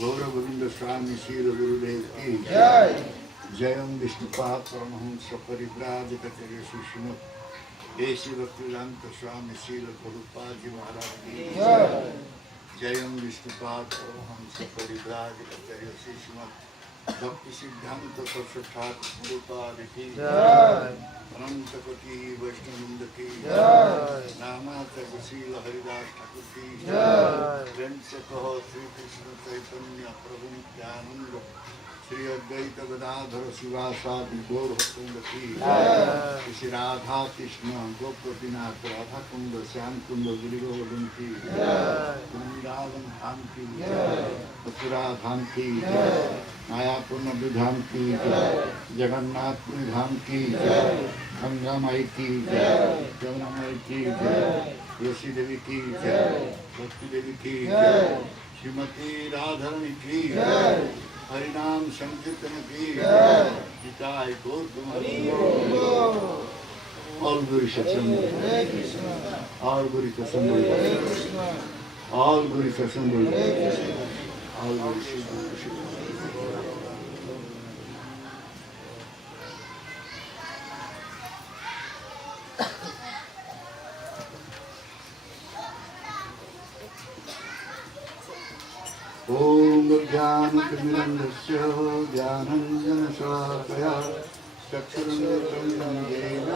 गौरव गोविंद स्वामी शील गुरुदेव की जय। जयम विष्णुपाद परमहंस परिव्राजकाचार्य श्रीमद देशी भक्तिवेदांत स्वामी शील प्रभुपाद जी महाराज की जय। जयम विष्णुपाद परमहंस परिव्राजकाचार्य श्रीमद भक्ति सिद्धांत ठाकुर प्रभुपाद की जय। अनंत कोटि वैष्णववृंद की जय। नामाचार्य शील हरिदास ठाकुर की जय। प्रेम से कहो श्री कृष्ण चैतन्य प्रभु नित्यानंद श्री अद्वैत गदाधर शिवासादि गौर भक्तवृंद की जय। श्री राधा कृष्ण गोपीनाथ राधा कुंड श्याम कुंड गिरिगोवर्धन की जय। वृंदावन धाम की जय। मथुरा धाम की जय। मायापुर नबी धाम की जय। जगन्नाथपुरी धाम की जय। गंगा माई की जय। यमुना माई की जय। तुलसी देवी की जय। भक्ति देवी की जय। श्रीमती राधारणी की जय। हरिनाम संकीर्तन की जय। पिताय गौर कुमारी और गुरु सत्संग और गुरु सत्संग और गुरु सत्संग और गुरु ओम ज्ञानतिमिरन्धस्य ज्ञानाञ्जनशलाकया चक्षुरुन्मिलितं येन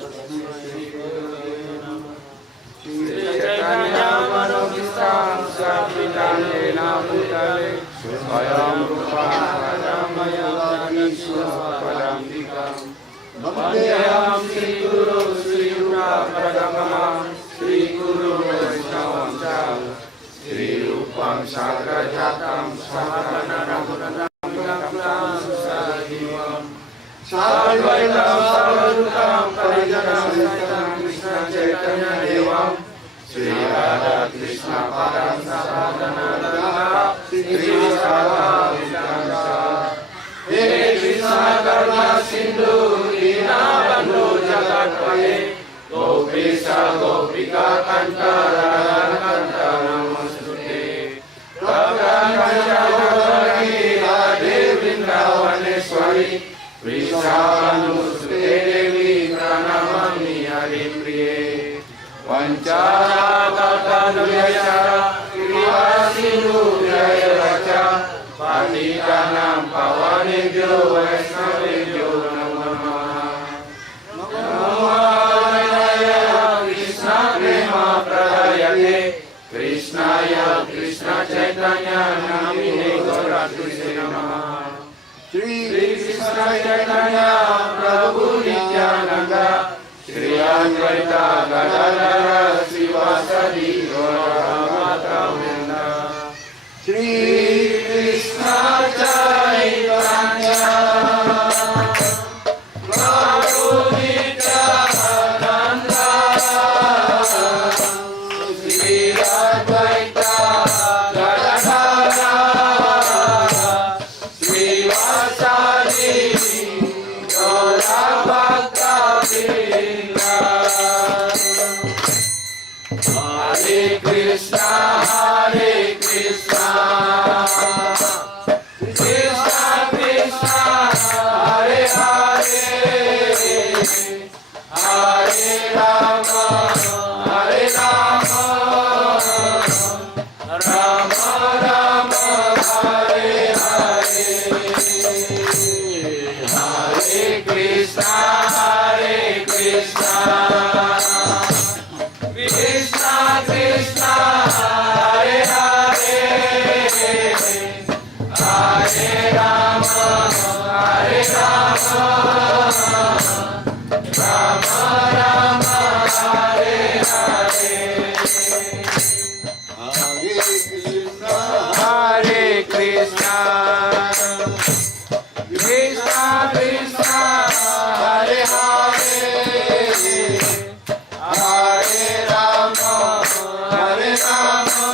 तस्मै श्रीगुरवे नमः। श्रीचैतन्यमनोभीष्टां स्थापितं भूतले स्वयं रूपा पदाम्बिकां वन्देऽहं श्रीगुरो श्रीयुतापदकमलं श्रीगुरो वैष्णवं च श्रीरूपं साग्रजातं सहगणरघुनाथं सजीवं साद्वैतं सावधूतं परिजनसहितं कृष्णचैतन्यदेवं श्रीराधा कृष्ण पादां सदानन्दं हे कृष्ण करुणा सिन्धु दीनबन्धु जगत्पते गोपेश गोपिका कान्त राधाकान्त नमोस्तुते राधे वृन्दावनेश्वरी वृषभानुसुते देवी प्रणमामि हरिप्रिये वञ्चाकल्पतरुभ्यश्च कृपासिन्धुभ्यश्च पतितानां पावनेभ्यो वैष्णवेभ्यो नमो नमः। कृष्णाय कृष्ण चैतन्य नामिने गौरकृष्णे नमः। श्री कृष्ण चैतन्य प्रभु नित्यानंद श्री अद्वैत गदाधर श्रीवासदि गौरभक्तवृंद। श्री Krishna Hare Krishna, Krishna Krishna, Hare Hare, Hare Rama, Hare Rama,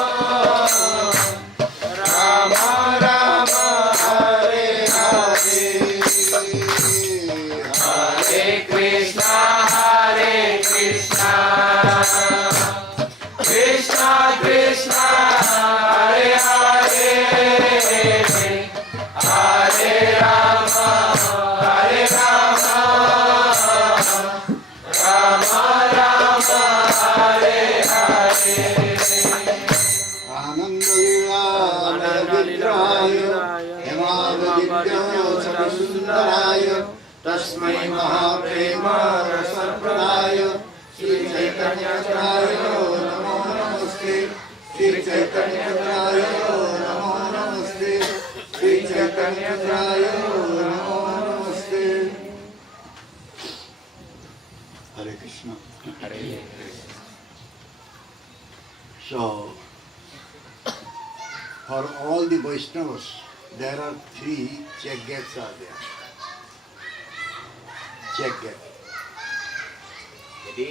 Rama Rama, Hare Hare, Hare Krishna, Krishna Krishna, Hare Hare, Hare Rama, Hare Rama, Rama Rama, Hare Hare. Sundaraya Tasmai Mahaprema Rasapradaaya Sri Chaitanya Praya Namo Namaste Sri Chaitanya Praya Namo Namaste Sri Chaitanya Praya Namo Namaste. Hare Krishna. So, for all the Vaishnavas, there are 3 check gates are there. Check gate. Jadi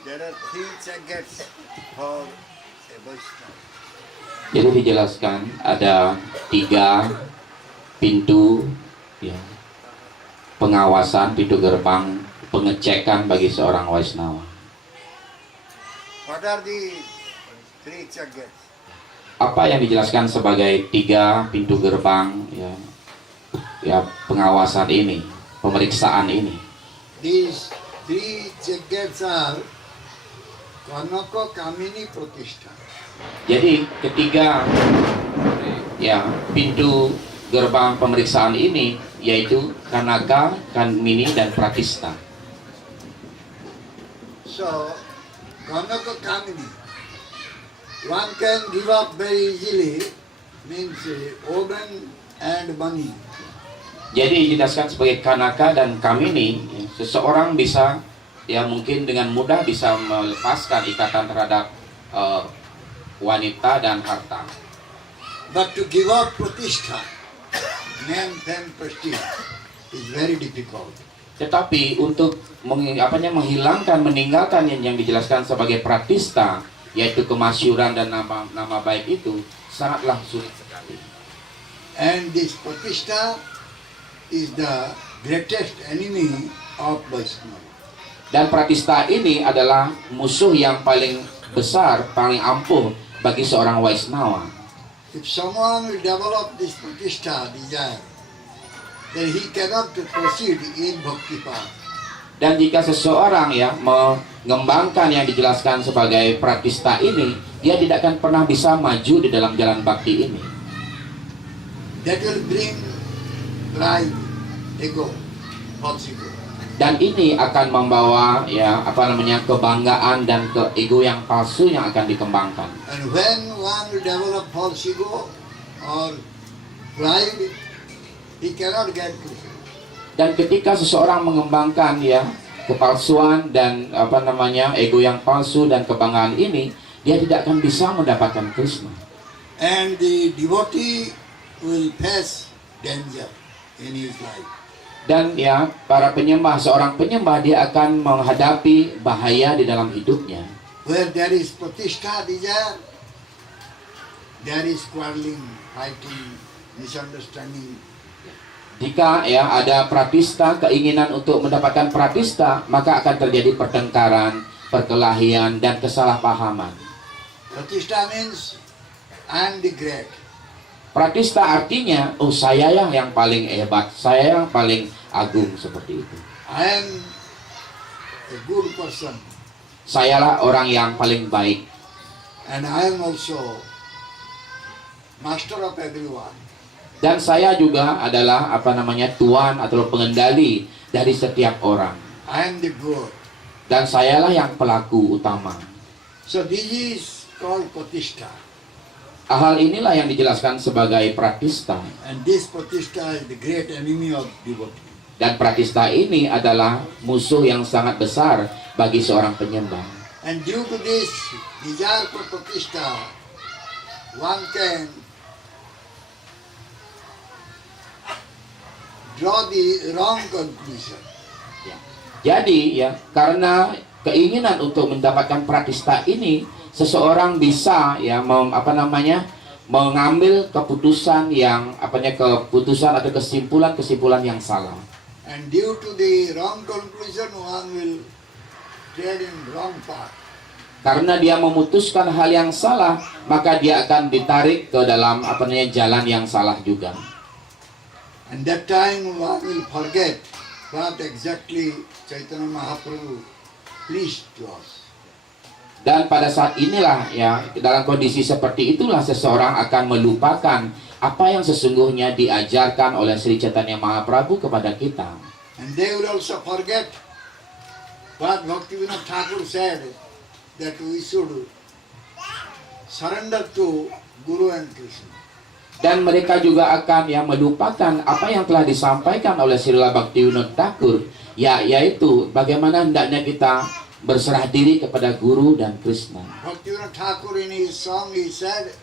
There are 3 check gates for a Vaishnava. Jadi dijelaskan ada 3 pintu ya, pengawasan, pintu gerbang pengecekan bagi seorang Waisnawa. What are the 3 check gates? Apa yang dijelaskan sebagai 3 pintu gerbang ya pengawasan ini, pemeriksaan ini? These 3 check gates are Kanaka Kamini Pratishtha. Jadi ketiga ya pintu gerbang pemeriksaan ini yaitu Kanaka, Kamini dan Pratista. So, Kanaka Kamini, one can give up very easily, means woman and money. Jadi dijelaskan sebagai Kanaka dan Kamini, seseorang bisa ya mungkin dengan mudah bisa melepaskan ikatan terhadap wanita dan harta. But to give up pratishtha, name, fame, prestige, is very difficult. Tetapi untuk menghilangkan, meninggalkan yang dijelaskan sebagai pratista, yaitu kemasyhuran dan nama baik itu sangatlah sulit sekali. And this pratishtha is the greatest enemy of Vaishnava. Dan pratista ini adalah musuh yang paling besar, paling ampuh bagi seorang Waisnawa. If someone will develop this pratishtha desire, then he cannot proceed in bhakti path. Dan jika seseorang ya mengembangkan yang dijelaskan sebagai pratista ini, dia tidak akan pernah bisa maju di dalam jalan bakti ini. That will bring pride, ego, false ego. Dan ini akan membawa kebanggaan dan ego yang palsu yang akan dikembangkan. And when one will develop false ego or pride, he cannot get Krishna. Dan ketika seseorang mengembangkan kepalsuan dan ego yang palsu dan kebanggaan ini, dia tidak akan bisa mendapatkan Krishna. And the devotee will face danger in his life. Dan para penyembah, seorang penyembah dia akan menghadapi bahaya di dalam hidupnya. Where there is pratishtha desire, there is quarreling, fighting, misunderstanding. Jika ada pratista, keinginan untuk mendapatkan pratista, maka akan terjadi pertengkaran, perkelahian dan kesalahpahaman. Pratishtha means I am the great. Pratista artinya, oh saya yang paling hebat, saya yang paling agung, seperti itu. I am a good person. Sayalah orang yang paling baik. And I am also master of everyone. Dan saya juga adalah tuan atau pengendali dari setiap orang. I am the good. Dan sayalah yang pelaku utama. So this is called Pratishtha. Hal inilah yang dijelaskan sebagai pratista. And this Pratishtha is the great enemy of devotee. Dan pratista ini adalah musuh yang sangat besar bagi seorang penyembah. And due to this desire for Pratishtha, one can draw the wrong conclusion. Jadi ya, karena keinginan untuk mendapatkan pratista ini, seseorang bisa ya mengambil keputusan yang keputusan atau kesimpulan yang salah. And due to the wrong conclusion, one will tread in wrong path. Karena dia memutuskan hal yang salah, maka dia akan ditarik ke dalam jalan yang salah juga. And that time one will forget what exactly Chaitanya Mahaprabhu preached to us. Dan pada saat inilah ya, dalam kondisi seperti itulah seseorang akan melupakan apa yang sesungguhnya diajarkan oleh Sri Chaitanya Mahaprabhu kepada kita. And they will also forget what Bhaktivinoda Thakur said, that we should surrender to Guru and Krishna. Dan mereka juga akan melupakan apa yang telah disampaikan oleh Srila Bhaktivinoda Thakur, yaitu bagaimana hendaknya kita berserah diri kepada Guru dan Krishna. Bhaktivinoda Thakur in his song he said,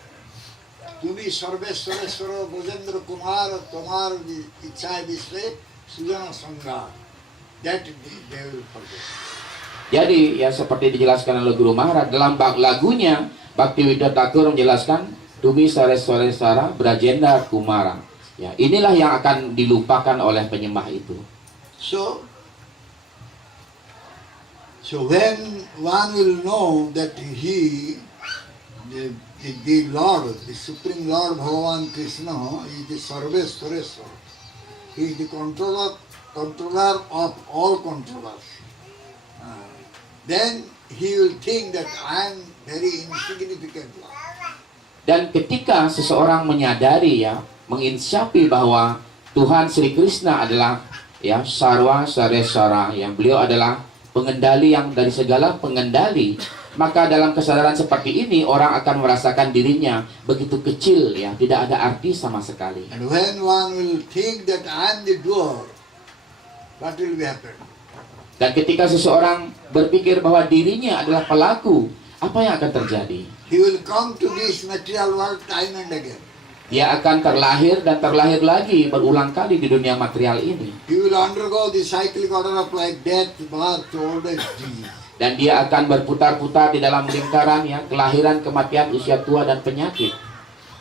"Tumi sarveswareswara Bhojendra Kumar tomar ichha visre sujana sangha." That they will forget. Jadi seperti dijelaskan oleh Guru Maharaj dalam lagunya, Bhaktivinoda Thakur menjelaskan Tumi Sareswareswara Brajendra Kumara. Ya, inilah yang akan dilupakan oleh penyembah itu. So when one will know that he, the Lord, the Supreme Lord Bhagavan Krishna is the Sarveswareswara. He is the controller of all controllers. Then he will think that I am very insignificant Lord. Dan ketika seseorang menyadari menginsyafi bahwa Tuhan Sri Krishna adalah Sarwa Sareswara, yang beliau adalah pengendali yang dari segala pengendali, maka dalam kesadaran seperti ini orang akan merasakan dirinya begitu kecil, tidak ada arti sama sekali. And when one will think that I am the doer, what will be happen? Dan ketika seseorang berpikir bahwa dirinya adalah pelaku, apa yang akan terjadi? He will come to this material world time and again. Dia akan terlahir dan terlahir lagi berulang kali di dunia material ini. He will undergo the cyclic order of life, death, birth, old age, disease. Dan dia akan berputar-putar di dalam lingkaran kelahiran, kematian, usia tua dan penyakit.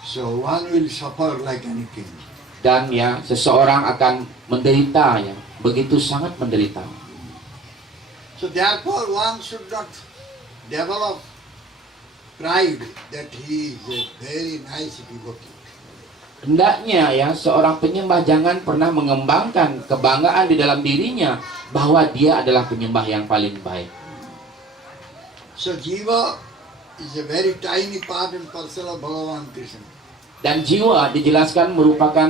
So one will suffer like anything. Dan seseorang akan menderita, begitu sangat menderita. So therefore one should not develop pride that he is a very nice devotee. Hendaknya seorang penyembah jangan pernah mengembangkan kebanggaan di dalam dirinya bahwa dia adalah penyembah yang paling baik. So jiva is a very tiny part and parcel of Bhagavan Krishna. Dan jiwa dijelaskan merupakan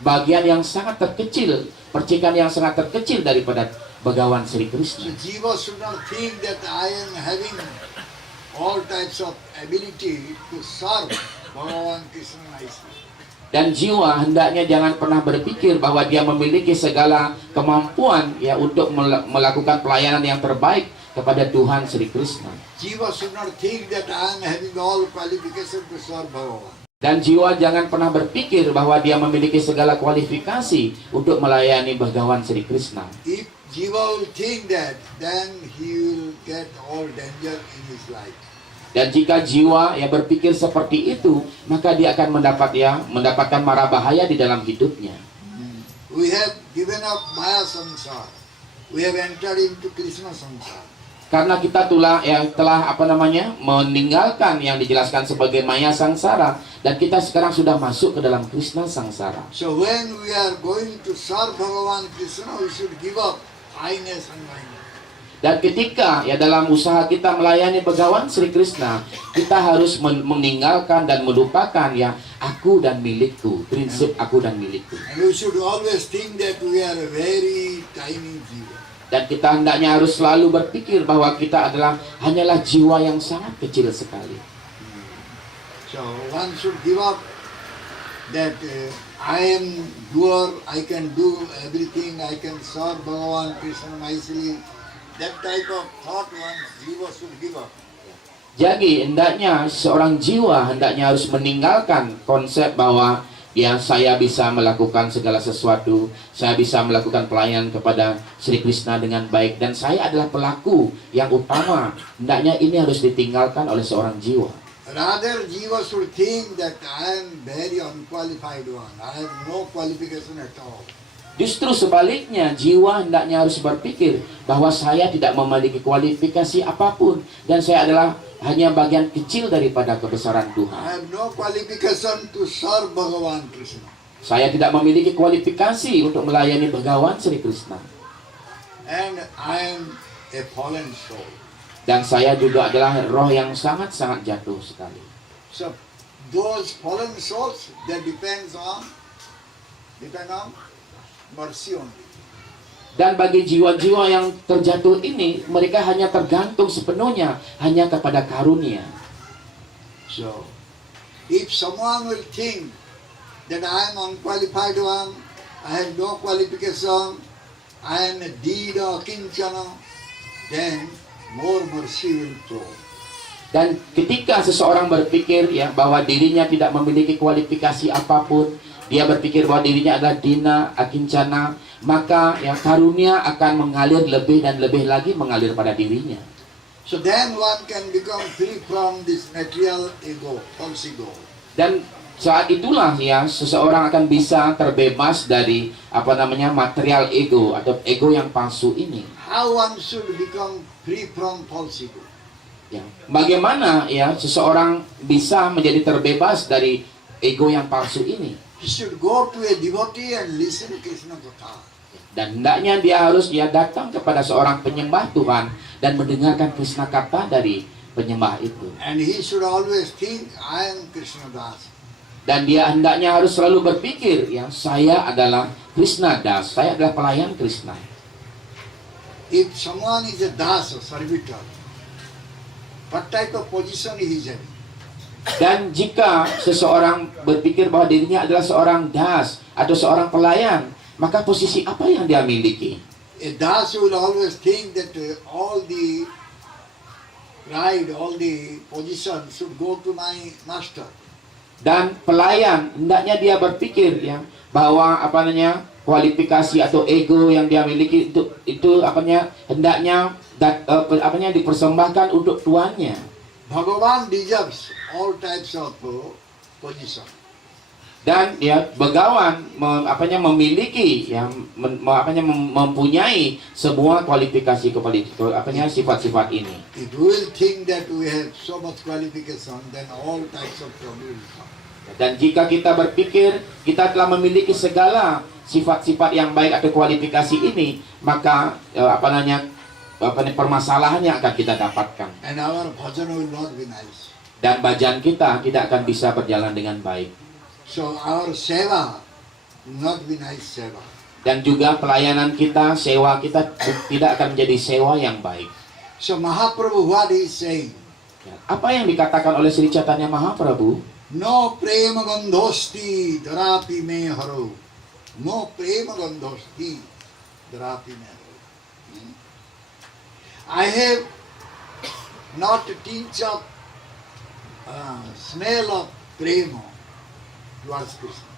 bagian yang sangat terkecil, percikan yang sangat terkecil daripada Bhagavan Sri Krishna. So jiva should not think that I am having all types of ability to serve Bhagavan Krishna nicely. Dan jiwa hendaknya jangan pernah berpikir bahwa dia memiliki segala kemampuan untuk melakukan pelayanan yang terbaik kepada Tuhan Sri Krishna. Jiva should not think that I am having all qualification to serve Bhagavan. Dan jiwa jangan pernah berpikir bahwa dia memiliki segala kualifikasi untuk melayani Bhagavan Sri Krishna. If jiva will think that, then he will get all danger in his life. Dan jika jiwa berpikir seperti itu, maka dia akan mendapatkan mara bahaya di dalam hidupnya. We have given up Maya Samsara. We have entered into Krishna Samsara. Karena kita telah meninggalkan yang dijelaskan sebagai maya sangsara, dan kita sekarang sudah masuk ke dalam Krishna sangsara. So when we are going to serve Bhagavan Krishna, we should give up I-ness and mine. Dan ketika dalam usaha kita melayani Bhagavan Sri Krishna, kita harus meninggalkan dan melupakan aku dan milikku, prinsip aku dan milikku. And we should always think that we are a very tiny jiva. Dan kita hendaknya harus selalu berpikir bahwa kita hanyalah jiwa yang sangat kecil sekali. So one should give up that I am doer, I can do everything, I can serve Bhagavan Krishna nicely. That type of thought one jiva should give up. Jadi hendaknya seorang jiwa harus meninggalkan konsep bahwa saya bisa melakukan segala sesuatu, saya bisa melakukan pelayanan kepada Sri Krishna dengan baik, dan saya adalah pelaku yang utama. Hendaknya ini harus ditinggalkan oleh seorang jiwa. Rather, jiva should think that I am very unqualified one. I have no qualification at all. Justru sebaliknya, jiwa hendaknya harus berpikir bahwa saya tidak memiliki kualifikasi apapun, dan saya adalah hanya bagian kecil daripada kebesaran Tuhan. I have no qualification to serve Bhagavan Krishna. Saya tidak memiliki kualifikasi untuk melayani Bhagavan Sri Krishna. And I am a fallen soul. Dan saya juga adalah roh yang sangat-sangat jatuh sekali. So those fallen souls, they depend on mercy only. Dan bagi jiwa-jiwa yang terjatuh ini, mereka hanya tergantung sepenuhnya hanya kepada karunia. So, if someone will think that I am unqualified one, I have no qualification, I am a deed or kinchana, then more mercy will flow. Dan ketika seseorang berpikir bahwa dirinya tidak memiliki kualifikasi apapun, dia berpikir bahwa dirinya adalah dina, akincana, maka karunia akan mengalir lebih dan lebih lagi mengalir pada dirinya. So then one can become free from this material ego, false ego. Dan saat itulah seseorang akan bisa terbebas dari material ego atau ego yang palsu ini. How one should become free from false ego? Bagaimana seseorang bisa menjadi terbebas dari ego yang palsu ini? He should go to a devotee and listen to Krishna Katha. Dan hendaknya dia harus datang kepada seorang penyembah Tuhan dan mendengarkan Krishna Katha dari penyembah itu. And he should always think, I am Krishna Das. Dan dia hendaknya harus selalu berpikir, saya adalah Krishna Das, saya adalah pelayan Krishna. If someone is a Das, a servitor, what type of position he is having? Dan jika seseorang berpikir bahwa dirinya adalah seorang das atau seorang pelayan, maka posisi apa yang dia miliki? A Das will always think that all the pride, all the position should go to my master. Dan pelayan hendaknya dia berpikir bahwa kualifikasi atau ego yang dia miliki itu hendaknya dipersembahkan untuk tuannya. Bhagavan deserves all types of position. Dan Bhagavan memiliki mempunyai semua kualifikasi sifat-sifat ini. If we will think that we have so much qualification, then all types of trouble will come. Dan jika kita berpikir kita telah memiliki segala sifat-sifat yang baik atau kualifikasi ini, maka permasalahannya akan kita dapatkan. And our bhajan will not be nice. Dan bhajan kita tidak akan bisa berjalan dengan baik. So our seva will not be nice seva. Dan juga pelayanan kita, sewa kita tidak akan menjadi sewa yang baik. So Mahaprabhu, what he is saying? Apa yang dikatakan oleh Sri Chaitanya Mahaprabhu? No prema gandhosti dharapi me haro. No prema gandhosti dharapi me haro. I have not a tinge of smell of prema towards Krishna.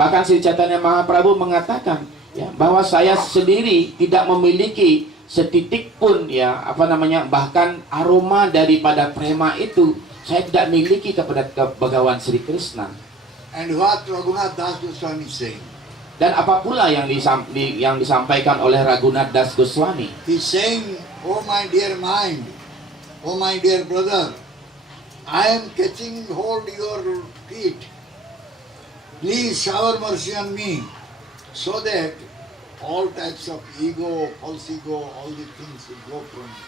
Bahkan Sri Chaitanya Mahaprabhu mengatakan bahwa saya sendiri tidak memiliki setitik pun bahkan aroma daripada prema itu saya tidak miliki kepada Bhagavan Sri Krishna. And what Raghunath Das Goswami is saying? Dan apa pula yang disampaikan oleh Raghunath Das Goswami? He's saying oh my dear mind, oh my dear brother, I am catching hold your feet. Please shower mercy on me, so that all types of ego, false ego, all the things will go from me.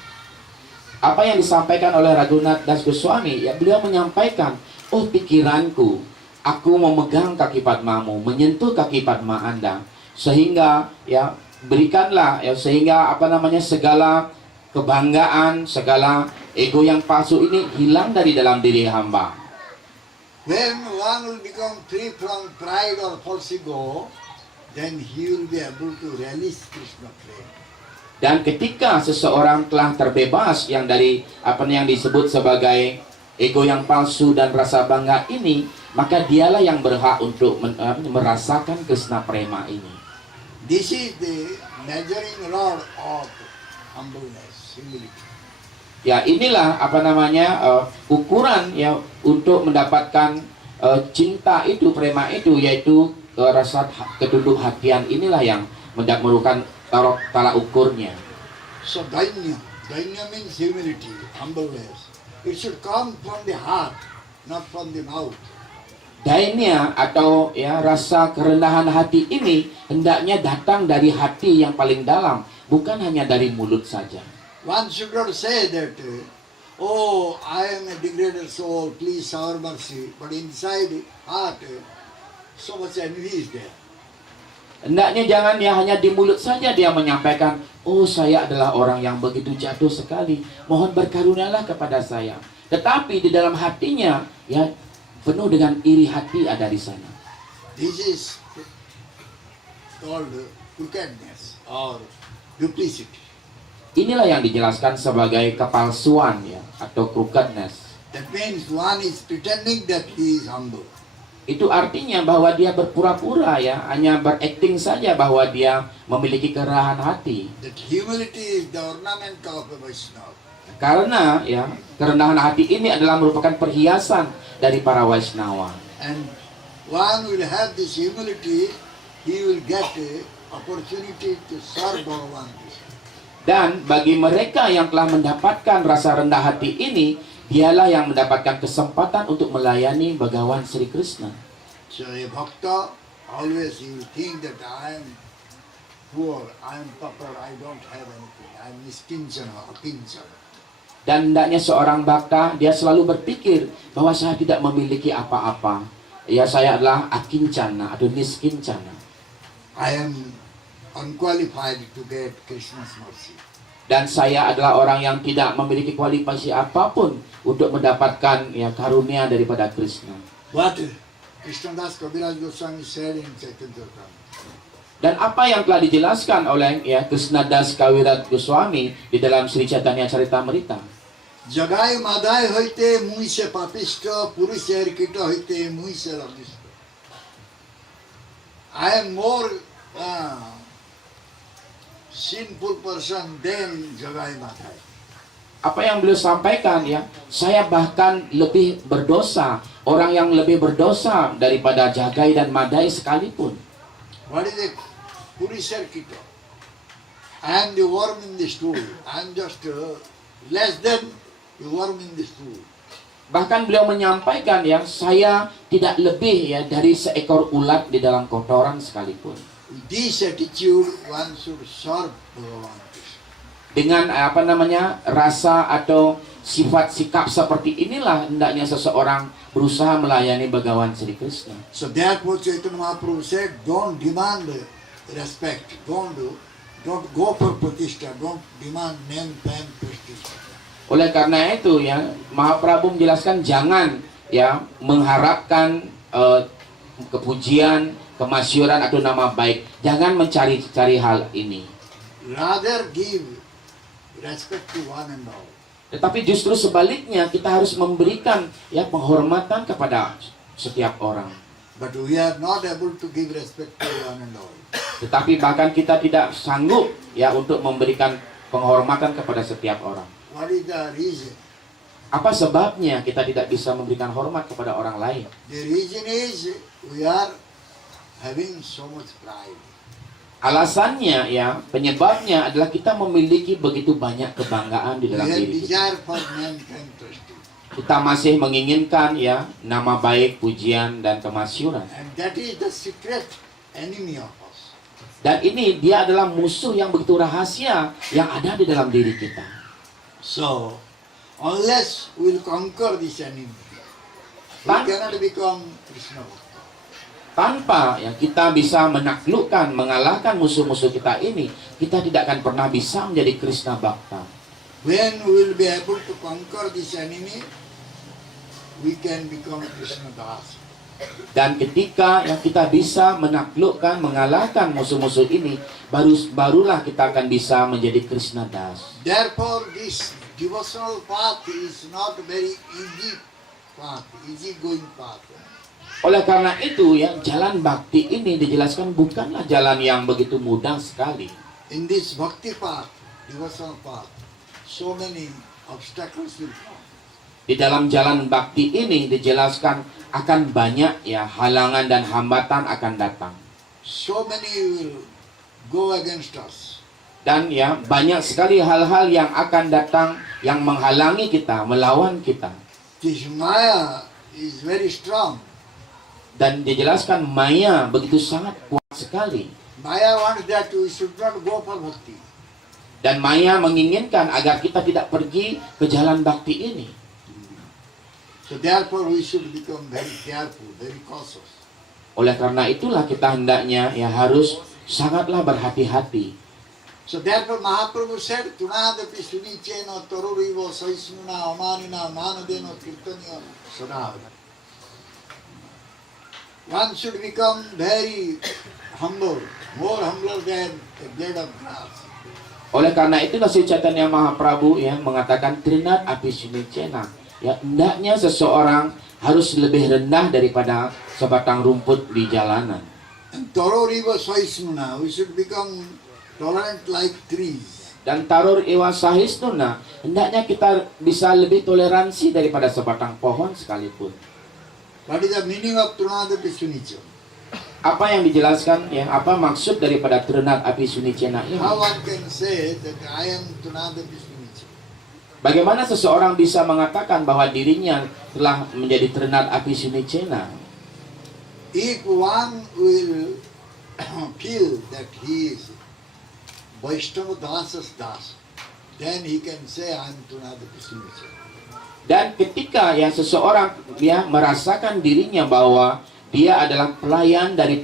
Apa yang disampaikan oleh Raghunath Das Goswami, ya beliau menyampaikan, oh pikiranku, aku memegang kaki Padmamu, menyentuh kaki Padma Anda, sehingga ya berikanlah ya sehingga segala kebanggaan, segala ego yang palsu ini hilang dari dalam diri hamba. When one will become free from pride or false ego, then he will be able to release Krishna flame. Dan ketika seseorang telah terbebas yang dari yang disebut sebagai ego yang palsu dan rasa bangga ini, maka dialah yang berhak untuk merasakan Krishna Prema ini. This is the measuring rod of humbleness, humility. Ya inilah ukuran ya untuk mendapatkan cinta itu, prema itu, yaitu rasa ketunduk hatian. Inilah yang merupakan tolak ukurnya. So dainya means humility, humbleness. It should come from the heart, not from the mouth. Dainya atau ya rasa kerendahan hati ini hendaknya datang dari hati yang paling dalam, bukan hanya dari mulut saja. One should not say that, oh, I am a degraded soul, please shower mercy. But inside the heart, so much envy is there. Hendaknya jangan ya hanya di mulut saja dia menyampaikan, oh saya adalah orang yang begitu jatuh sekali, mohon berkarunialah kepada saya. Tetapi di dalam hatinya ya penuh dengan iri hati ada di sana. This is called wickedness or duplicity. Inilah yang dijelaskan sebagai kepalsuan ya atau crookedness. That means one is pretending that he is humble. Itu artinya bahwa dia berpura-pura ya, hanya berakting saja bahwa dia memiliki kerahan hati. That humility is the ornament of a Vaishnava. Karena ya kerendahan hati ini adalah merupakan perhiasan dari para Vaishnava. And one will have this humility, he will get an opportunity to serve Bhagavan. Dan bagi mereka yang telah mendapatkan rasa rendah hati ini, dialah yang mendapatkan kesempatan untuk melayani Bhagawan Sri Krishna. So a bhakta, always he will think that I am poor, I am pauper, I don't have anything, I am niskinchana, akinchana. Dan hendaknya seorang bhakta, dia selalu berpikir bahwa saya tidak memiliki apa-apa. Ya saya adalah akincana atau niskincana. I am unqualified to get Krishna's mercy. Dan saya adalah orang yang tidak memiliki kualifikasi apapun untuk mendapatkan ya karunia daripada Krishna. What Krishnadas Kaviraj Goswami said in Chaitanya Charitamrita. Dan apa yang telah dijelaskan oleh ya Krishnadas Kaviraj Goswami di dalam Sri Chaitanya Charitamrita. Jagai madai hoite muise papishta purusher kita hoite muise labishta. I am more sinful person than Jagai madai. Apa yang beliau sampaikan ya, saya bahkan lebih berdosa, orang yang lebih berdosa daripada Jagai dan Madai sekalipun. What is a purusher kita? I am the worm in the stool. I am just less than the worm in the stool. Bahkan beliau menyampaikan ya, saya tidak lebih ya dari seekor ulat di dalam kotoran sekalipun. With this attitude, one should serve Bhagavan Krishna. Dengan rasa atau sifat sikap seperti inilah hendaknya seseorang berusaha melayani Bhagawan Sri Krishna. So therefore Chaitanya Mahaprabhu said, don't demand respect, don't go for pratishtha, don't demand name, fame, prestige. Oleh karena itu ya, Mahaprabhu menjelaskan jangan ya mengharapkan kepujian, kemasyhuran atau nama baik. Jangan mencari-cari hal ini. Rather give respect to one and all. Tetapi justru sebaliknya kita harus memberikan ya penghormatan kepada setiap orang. But we are not able to give respect to one and all. Tetapi bahkan kita tidak sanggup ya untuk memberikan penghormatan kepada setiap orang. What is the reason? Apa sebabnya kita tidak bisa memberikan hormat kepada orang lain? The reason is we are having so much pride. Alasannya ya, penyebabnya adalah kita memiliki begitu banyak kebanggaan di We dalam have diri kita. desire for mankind prestige. Kita masih menginginkan ya nama baik, pujian dan kemasyhuran. And that is the secret enemy of us. Dan ini dia adalah musuh yang begitu rahasia yang ada di dalam diri kita. So, unless we will conquer this enemy, we Tan- cannot become Krishna Bhakta. Tanpa ya kita bisa menaklukkan, mengalahkan musuh-musuh kita ini, kita tidak akan pernah bisa menjadi Krishna Bhakta. When we will be able to conquer this enemy, we can become Krishna Das. Dan ketika yang kita bisa menaklukkan, mengalahkan musuh-musuh ini, barulah kita akan bisa menjadi Krishna Das. Therefore, this devotional path is not very easy path, easy going path. Oleh karena itu ya, jalan bakti ini dijelaskan bukanlah jalan yang begitu mudah sekali. In this bhakti path, devotional path, so many obstacles will come. Di dalam jalan bakti ini dijelaskan akan banyak ya halangan dan hambatan akan datang. So many will go against us. Dan ya banyak sekali hal-hal yang akan datang yang menghalangi kita, melawan kita. This Maya is very strong. Dan dijelaskan maya begitu sangat kuat sekali. Maya wants that we should not go for bhakti. Dan maya menginginkan agar kita tidak pergi ke jalan bakti ini. So therefore we should become very careful, very cautious. Oleh karena itulah kita hendaknya ya harus sangatlah berhati-hati. So therefore Mahaprabhu said, Tunadapi sunichena torurivo saismuna amanina manadeno kirtaniya sadavana. One should become very humble, more humbler than a blade of grass. Oleh karena itulah Sri Chaitanya Mahaprabhu ya mengatakan Trinat api sunicena. Ya hendaknya seseorang harus lebih rendah daripada sebatang rumput di jalanan. And torurivo saismuna, we should become tolerant like trees. Dan tarur iwa sahisnuna, hendaknya kita bisa lebih toleransi daripada sebatang pohon sekalipun. What is the meaning of Tunadapi sunicha? Apa yang dijelaskan ya, apa maksud daripada Trinat api sunicena ini? How one can say that I am Tunadapi sunicha? Bagaimana seseorang bisa mengatakan bahwa dirinya telah menjadi Trinat api sunicena? If one will feel that he is Vaishnava Dasas Das, then he can say I am Tunadapi sunicha. Dan ketika ya seseorang ya merasakan dirinya bahwa dia adalah pelayan dari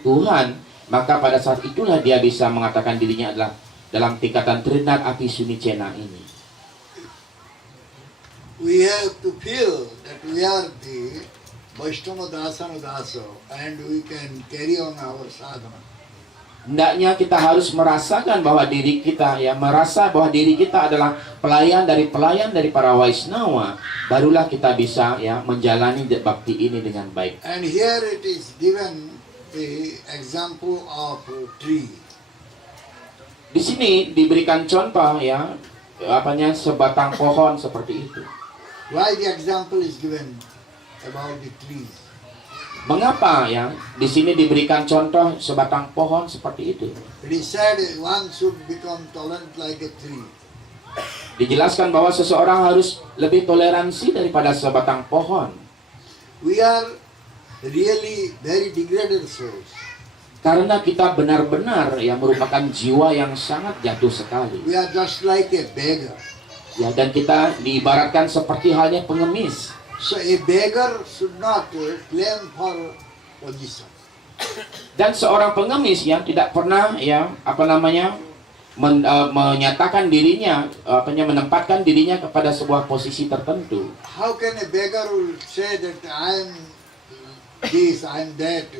Tuhan, maka pada saat itulah dia bisa mengatakan dirinya adalah dalam tingkatan Trinat api sunicena ini. We have to feel that we are the Vaishnava Dasana Dasa and we can carry on our sadhana. Hendaknya kita harus merasakan bahwa diri kita ya merasa bahwa diri kita adalah pelayan dari para Vaishnava, barulah kita bisa ya menjalani bakti ini dengan baik. And here it is given the example of a tree. Di sini diberikan contoh ya apanya sebatang pohon seperti itu. Why the example is given about the trees? Mengapa ya di sini diberikan contoh sebatang pohon seperti itu? It is said one should become tolerant like a tree. Dijelaskan bahwa seseorang harus lebih toleransi daripada sebatang pohon. We are really very degraded souls. Karena kita benar-benar yang merupakan jiwa yang sangat jatuh sekali. We are just like a beggar. Ya, dan kita diibaratkan seperti halnya pengemis. So a beggar should not claim for position. Dan seorang pengemis yang tidak pernah menyatakan dirinya, menempatkan dirinya kepada sebuah posisi tertentu. How can a beggar will say that I am this, I am that,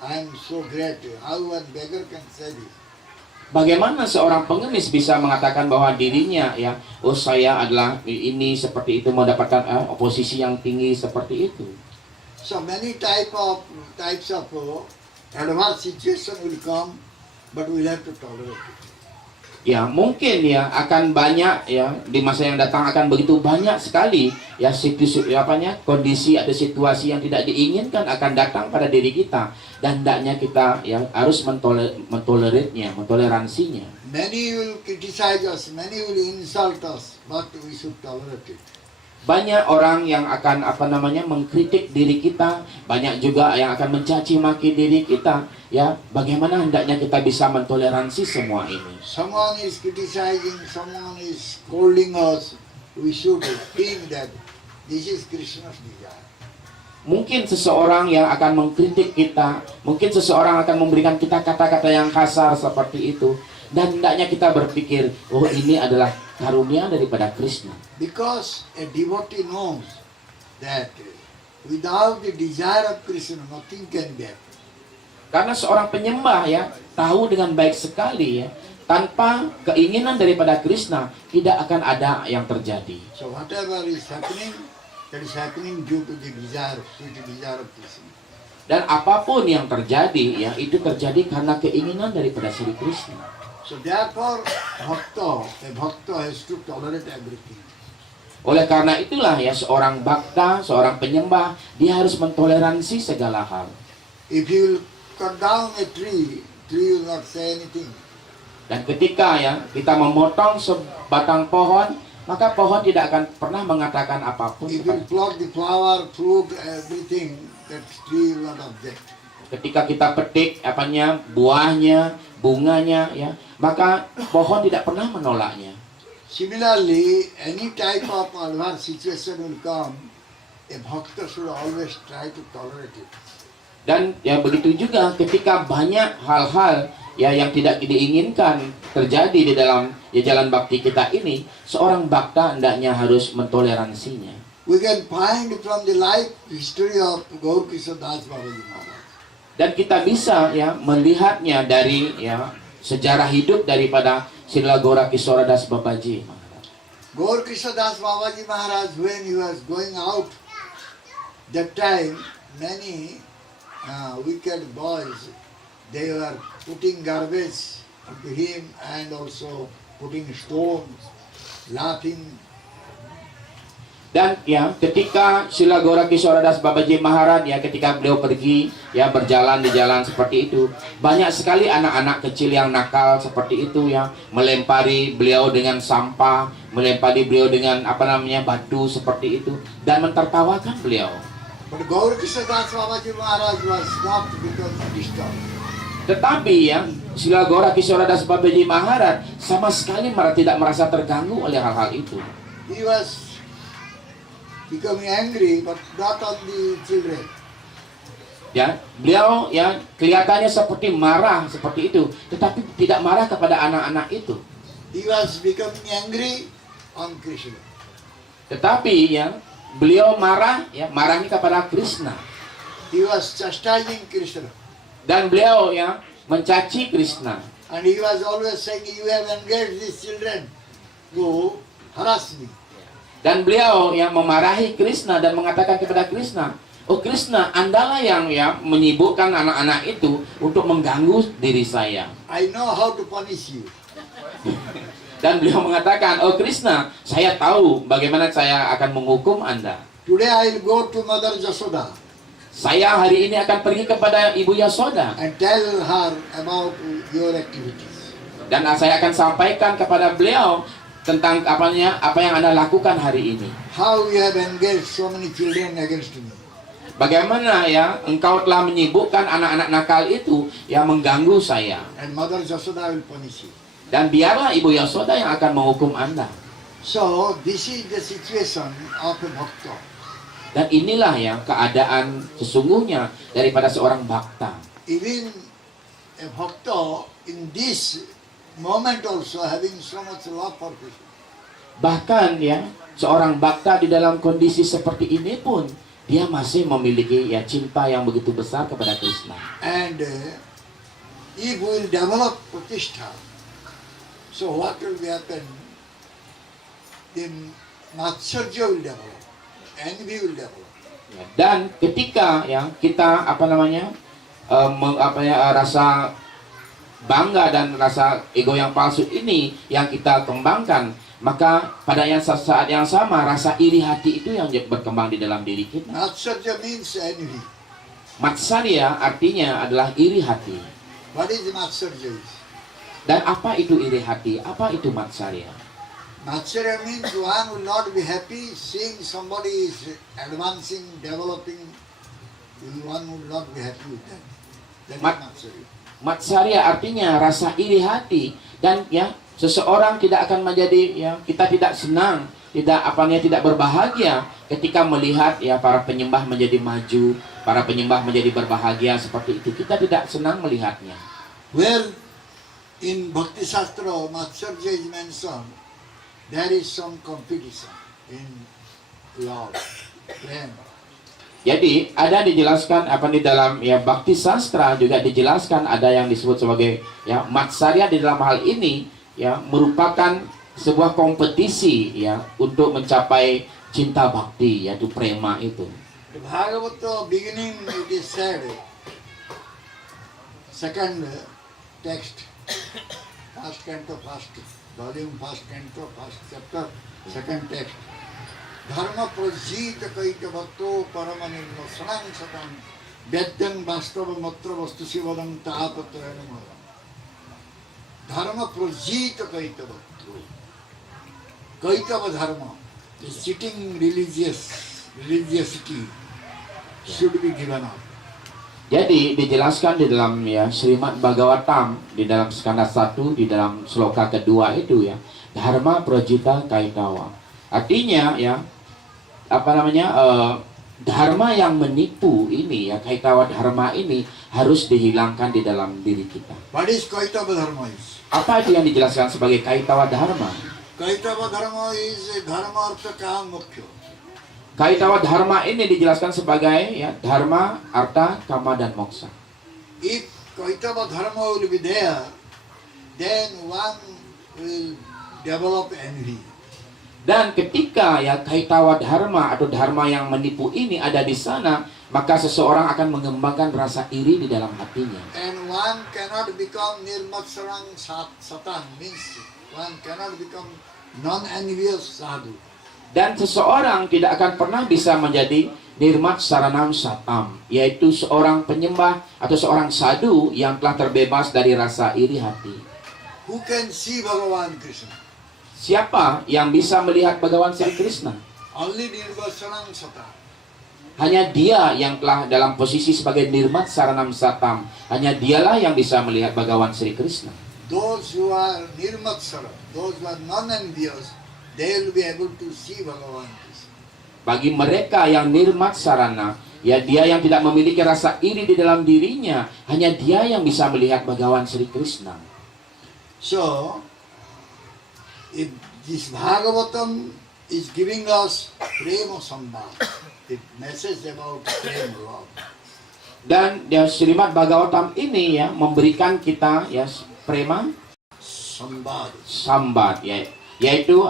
I am so great? How one beggar can say this? Bagaimana seorang pengemis bisa mengatakan bahwa dirinya saya adalah ini seperti itu, mendapatkan posisi yang tinggi seperti itu. So many types of adverse situation will come, but we will have to tolerate it. ya mungkin ya akan banyak ya di masa yang datang akan begitu banyak sekali ya kondisi atau situasi yang tidak diinginkan akan datang pada diri kita, dan hendaknya kita ya harus mentoleransinya. Many will criticize us, many will insult us, but we should tolerate it. Banyak orang yang akan mengkritik diri kita, banyak juga yang akan mencaci maki diri kita. Ya, bagaimana hendaknya kita bisa mentoleransi semua ini? Someone is criticizing, someone is scolding us. We should think that this is Krishna's desire. Mungkin seseorang yang akan mengkritik kita, mungkin seseorang akan memberikan kita kata-kata yang kasar seperti itu, dan hendaknya kita berpikir, oh ini adalah karunia daripada Krishna. Because a devotee knows that without the desire of Krishna, nothing can be happened. Karena seorang penyembah ya tahu dengan baik sekali ya, tanpa keinginan daripada Krishna tidak akan ada yang terjadi. So whatever is happening, that is happening due to the desire, sweet desire of Krishna. Dan apapun yang terjadi ya itu terjadi karena keinginan daripada Sri Krishna. So therefore, a bhakta has to tolerate everything. Oleh karena itulah ya seorang bhakta, seorang penyembah, dia harus mentoleransi segala hal. If you will cut down a tree will not say anything. Dan ketika ya kita memotong sebatang pohon, maka pohon tidak akan pernah mengatakan apapun. If you pluck the flower, fruit, everything, that tree will not object. Ketika kita petik buahnya, bunganya ya, maka pohon tidak pernah menolaknya. Similarly, any type of adverse situation will come, a bhakta should always try to tolerate it. Dan ya begitu juga ketika banyak hal-hal ya yang tidak diinginkan terjadi di dalam ya jalan bakti kita ini, seorang bhakta hendaknya harus mentoleransinya. We can find from the life history of Gaur Kishore Das Babaji Maharaj. Dan kita bisa ya melihatnya dari ya sejarah hidup daripada Srila Gaura Kishora Das Babaji Maharaj. Gaur Kishore Das Babaji Maharaj, when he was going out, that time many wicked boys, they were putting garbage to him and also putting stones, laughing. Dan ya ketika Srila Gaura Kishora Das Babaji Maharaj ya ketika beliau pergi ya berjalan di jalan seperti itu, banyak sekali anak-anak kecil yang nakal seperti itu ya melempari beliau dengan sampah, melempari beliau dengan batu seperti itu dan mentertawakan beliau. But Gaur Kishore Das Babaji Maharaj was not because disturbed. Tetapi ya Srila Gaura Kishora Das Babaji Maharaj sama sekali tidak merasa terganggu oleh hal-hal itu. He was becoming angry, but not on the children. Ya, beliau ya kelihatannya seperti marah seperti itu, tetapi tidak marah kepada anak-anak itu. He was becoming angry on Krishna. Tetapi ya beliau marahnya kepada Krishna. He was chastising Krishna. Dan beliau ya mencaci Krishna. And he was always saying, you have engaged these children to harass me. Dan beliau yang memarahi Krishna dan mengatakan kepada Krishna, oh Krishna, Andalah yang ya menyibukkan anak-anak itu untuk mengganggu diri saya. I know how to punish you. Dan beliau mengatakan, oh Krishna, saya tahu bagaimana saya akan menghukum Anda. Today I will go to Mother Jasoda Saya hari ini akan pergi kepada Ibu Yasoda and tell her about your activities. dan saya akan sampaikan kepada beliau tentang apa yang Anda lakukan hari ini. How you have engaged so many children against me. Bagaimana ya engkau telah menyibukkan anak-anak nakal itu yang mengganggu saya. And Mother Jasoda will punish you. Dan biarlah Ibu Yasoda yang akan menghukum Anda. So this is the situation of a bhakta. Dan inilah ya keadaan sesungguhnya daripada seorang bhakta. Even a bhakta in this moment also having so much love for Krishna. Bahkan ya seorang bhakta di dalam kondisi seperti ini pun dia masih memiliki ya cinta yang begitu besar kepada Krishna. And if we will develop pratishtha, so what will happen? The matsarya will develop, envy will develop. Ya, dan ketika ya kita rasa bangga dan rasa ego yang palsu ini yang kita kembangkan, maka pada saat yang sama rasa iri hati itu yang berkembang di dalam diri kita. Matsarya means envy. Matsarya artinya adalah iri hati. What is Matsarya? Dan apa itu iri hati? Apa itu Matsarya? Matsarya means one will not be happy seeing somebody is advancing, developing. One will not be happy with that. That is Matsarya. Matsarya artinya rasa iri hati, dan ya seseorang tidak akan menjadi, ya kita tidak senang, tidak berbahagia ketika melihat ya para penyembah menjadi maju, para penyembah menjadi berbahagia seperti itu. Kita tidak senang melihatnya. Well, in Bhakti Shastra, Matsarya is mentioned. There is some competition in love, prem. Jadi ada dijelaskan di dalam ya Bhakti Sastra juga dijelaskan ada yang disebut sebagai ya Matsarya di dalam hal ini ya merupakan sebuah kompetisi ya untuk mencapai cinta bakti, yaitu prema itu. The Bhagavata beginning it is said, second text, first canto, first volume, first canto, first chapter, second text. Dharma prajita kaita bhatto paramanirma sanang satam vedyang vastava matra vastu sivadam tapatrayana maram. Dharma prajita kaita bhatto. Kaitava dharma, the sitting religiosity should be given up. Jadi dijelaskan di dalam ya Srimad Bhagavatam di dalam skanda 1 di dalam sloka kedua itu ya Dharma Prajita Kaitawa. Artinya ya dharma yang menipu ini ya Kaitawa dharma ini harus dihilangkan di dalam diri kita. What is Kaitava dharma is? Apa itu yang dijelaskan sebagai Kaitawa dharma? Kaitava dharma is dharma artha kam moksha. Kaitawa dharma ini dijelaskan sebagai ya dharma, arta, kama dan moksa. If Kaitava dharma will be there, then one will develop envy. Dan ketika ya Kaitawa dharma atau dharma yang menipu ini ada di sana, maka seseorang akan mengembangkan rasa iri di dalam hatinya. And one cannot become nirmatsarang satan, means one cannot become non-envious sadhu. Dan seseorang tidak akan pernah bisa menjadi nirmat saranam satam, yaitu seorang penyembah atau seorang sadhu yang telah terbebas dari rasa iri hati. Who can see Bhagavan Krishna? Siapa yang bisa melihat Bhagawan Sri Krishna? Only nirmatsarang satan. Hanya dia yang telah dalam posisi sebagai nirmat saranam satam. Hanya dialah yang bisa melihat Bhagawan Sri Krishna. Those who are nirmatsara, those who are non-envious, they will be able to see Bhagavan Krishna. Bagi mereka yang nirmat sarana, ya dia yang tidak memiliki rasa iri di dalam dirinya, hanya dia yang bisa melihat Bhagawan Sri Krishna. So, if this Bhagavatam is giving us prema sambhava, the message about prema love. Dan ya Srimad Bhagavatam ini ya memberikan kita ya prema sambat ya, yaitu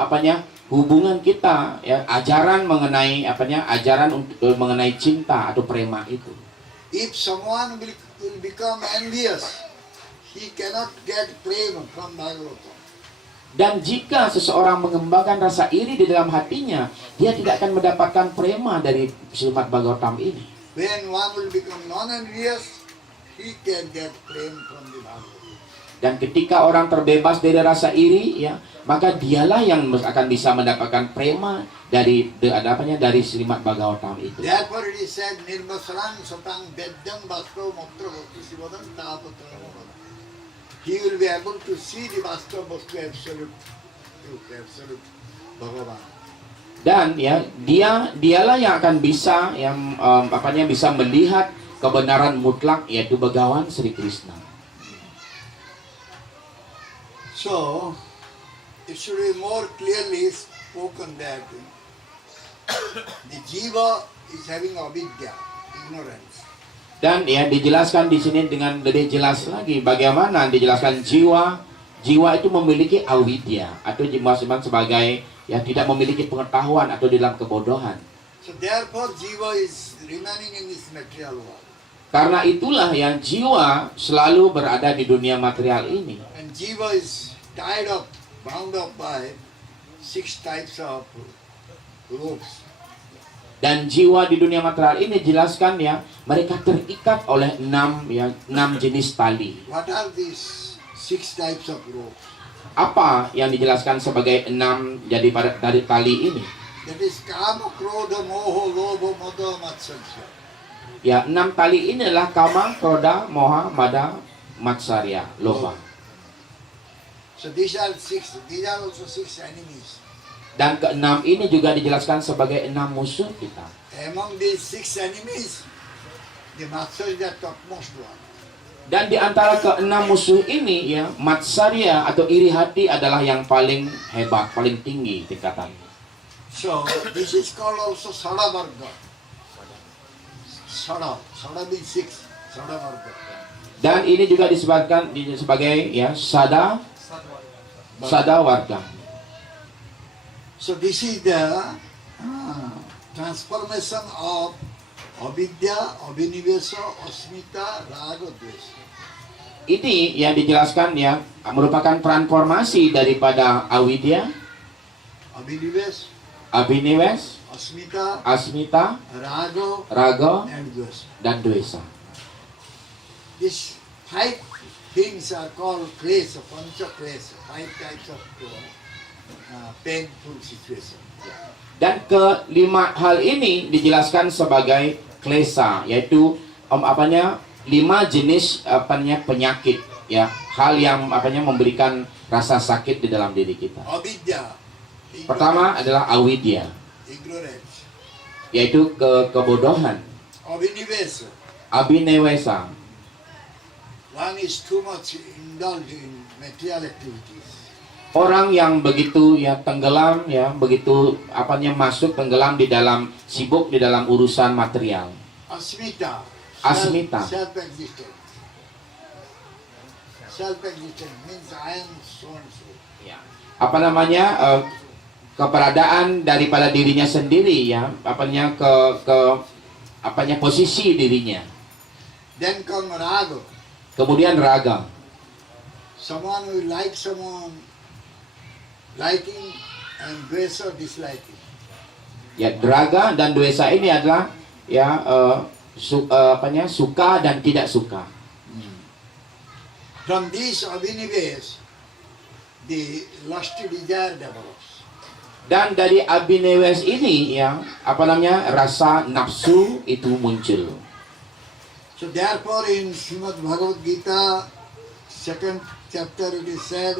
hubungan kita ya ajaran mengenai ajaran untuk mengenai cinta atau prema itu. If someone will become envious, he cannot get prema from Bhagavatam. Dan jika seseorang mengembangkan rasa iri di dalam hatinya, dia tidak akan mendapatkan prema dari Srimad Bhagavatam ini. When one will become non-envious, he can get prema from the Bhagavatam. Dan ketika orang terbebas dari rasa iri, ya, maka dialah yang akan bisa mendapatkan prema dari Srimad Bhagavatam itu. Therefore it is said, nirmasarang satang vedyang vastu matra vastu sivadam tapatrayana. He will be able to see the Vastava Vastu absolute truth, absolute Bhagavan. Dan ya dialah yang akan bisa bisa melihat kebenaran mutlak, yaitu Bhagawan Sri Krishna. So it should be more clearly spoken that the jiva is having avidya, ignorance. Dan ya dijelaskan di sini dengan lebih jelas lagi bagaimana dijelaskan jiwa itu memiliki avidya atau dimaksudkan sebagai yang tidak memiliki pengetahuan atau di dalam kebodohan. So therefore jiva is remaining in this material world. Karena itulah yang jiwa selalu berada di dunia material ini. And jiva is tied up, bound up by 6 types of ropes. Dan jiwa di dunia material ini jelaskan ya, mereka terikat oleh 6 jenis tali. What are these 6 types of ropes? Apa yang dijelaskan sebagai 6 dari tali ini? That is kama, krodha, moho, lobha, mada, matsarya. Ya, 6 tali ini adalah kama, krodha, moha, mada, matsarya, lobha. So these are also 6 enemies. Dan ke-6 ini juga dijelaskan sebagai 6 musuh kita. Among these 6 enemies, the matsarya is the topmost one. Dan di antara ke-6 musuh ini ya, matsarya atau iri hati adalah yang paling hebat, paling tinggi tingkatannya. So this is called also Sada Varga. Sada means 6. Sada Varga. Dan ini juga disebutkan sebagai ya sada warga. So this is the transformation of avidya, abhinivesa, asmita, raga, dvesa. Ini yang dijelaskan ya merupakan transformasi daripada avidya, abhinives, asmita, raga, and dvesa. dan dvesa. These 5 things are called klesa, pancha klesa, 5 types of painful situation. Dan kelima hal ini dijelaskan sebagai klesa, yaitu 5 jenis penyakit ya, hal yang memberikan rasa sakit di dalam diri kita. Avidya. Pertama adalah avidya, Ignorance. yaitu kebodohan. Abhinivesa. Abhinewesa, One is too much indulged in material activities. orang yang begitu ya tenggelam ya, begitu masuk tenggelam di dalam sibuk di dalam urusan material. Asmita. Asmita. Self-existent. Self-existent means I am so and so. Ya. Keberadaan daripada dirinya sendiri ya, posisi dirinya. Then come raga. Kemudian raga, Someone will like someone, liking, and dvesa, disliking. ya raga dan dvesa ini adalah ya suka dan tidak suka. From this abhinives, the lusty desire develops. Dan dari abhinewes ini ya rasa nafsu itu muncul. So therefore in Srimad Bhagavad Gita, 2nd chapter it is said,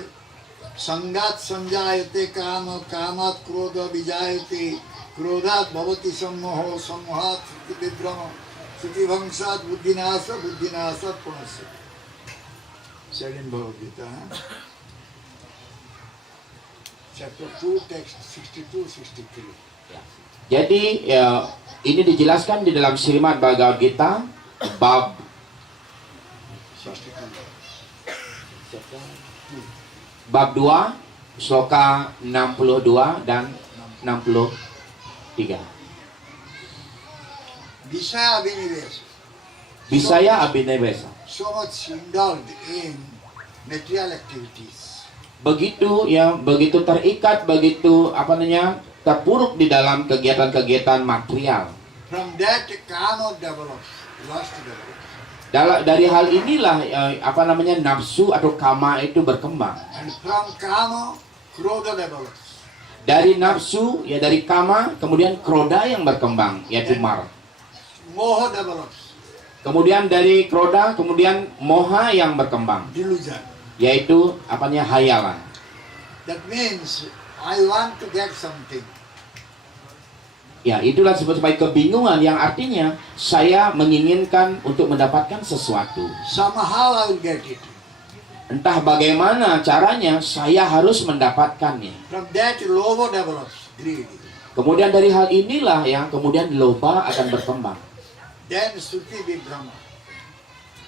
Sangat sanjayate kama, kamat krodha vijayate, krodhat bhavati sammoho, sammohat sriti vibrama, sriti bhangsat buddhinasa, buddhinasat punasya. Said in Bhagavad Gita, chapter 2, text 62-63. Jadi ya, ini dijelaskan di dalam Srimad Bhagavad Gita bab 2 sloka 62 dan 63. Visaya abhinivesa. Visaya abhinewesa. So much indulged in material activities. Begitu terikat, begitu terpuruk di dalam kegiatan-kegiatan material. From that kama develops, lust develops. Dari hal inilah nafsu atau kama itu berkembang. And from kama, krodha develops. Dari nafsu ya, dari kama kemudian kroda yang berkembang yaitu mar. Moha develops. Kemudian dari kroda kemudian moha yang berkembang Delusion. yaitu hayalan. That means I want to get something. Ya, itulah sebagai kebingungan yang artinya saya menginginkan untuk mendapatkan sesuatu. Somehow I will get it. Entah bagaimana caranya saya harus mendapatkannya. From that lobha develops, greed. Kemudian dari hal inilah yang kemudian loba akan berkembang. Then sruti vibrama,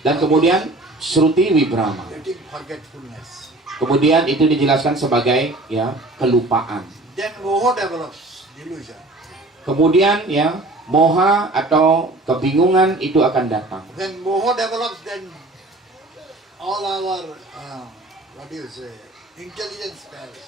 Dan kemudian sruti vibrama. getting forgetfulness. Kemudian itu dijelaskan sebagai ya kelupaan. Then moha develops, delusion. Kemudian ya moha atau kebingungan itu akan datang. When moha develops, then all our, intelligence fails.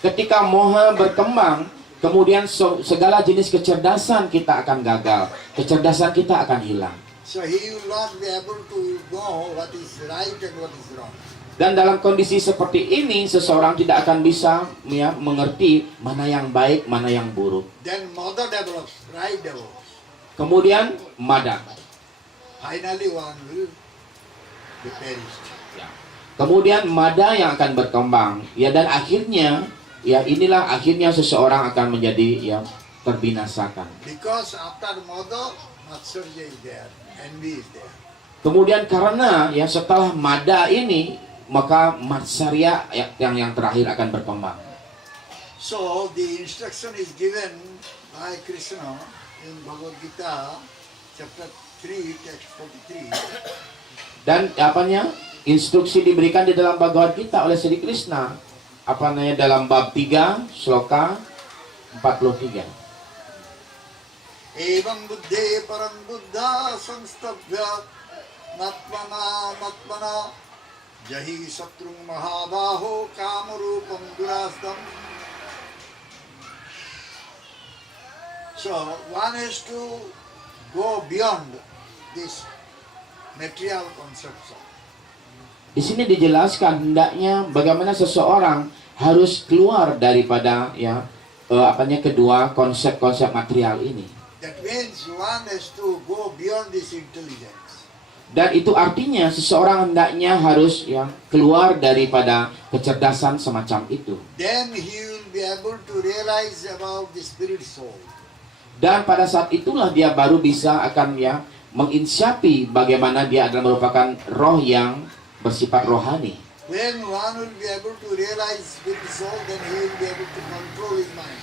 Ketika moha berkembang, kemudian segala jenis kecerdasan kita akan gagal. Kecerdasan kita akan hilang. So he will not be able to know what is right and what is wrong. Dan dalam kondisi seperti ini, seseorang tidak akan bisa mengerti mana yang baik, mana yang buruk. Then mother develops, right develops. Kemudian mada. Finally one will be perished. Kemudian mada yang akan berkembang. Ya, dan akhirnya, ya inilah akhirnya seseorang akan menjadi yang terbinasakan. Because after mother, Matsarya is there, envy is there. Kemudian karena ya setelah mada ini, maka matsarya yang terakhir akan berkembang. So the instruction is given by Krishna in Bhagavad Gita, chapter 3, text 43. Dan apanya? Instruksi diberikan di dalam Bhagavad Gita oleh Sri Krishna. Apa namanya? Dalam bab 3, sloka 43. Evam buddhe param buddha samstabhya matmana jahi satrung mahabaho kamarupam durastam. So one has to go beyond this material conception. Di sini dijelaskan hendaknya bagaimana seseorang harus keluar daripada kedua konsep-konsep material ini. That means one has to go beyond this intelligence. Dan itu artinya seseorang hendaknya harus keluar daripada kecerdasan semacam itu. Then he will be able to realize about the spirit soul. Dan pada saat itulah dia baru bisa akan menginsyapi bagaimana dia adalah merupakan roh yang bersifat rohani. When one will be able to realize spirit soul, then he will be able to control his mind.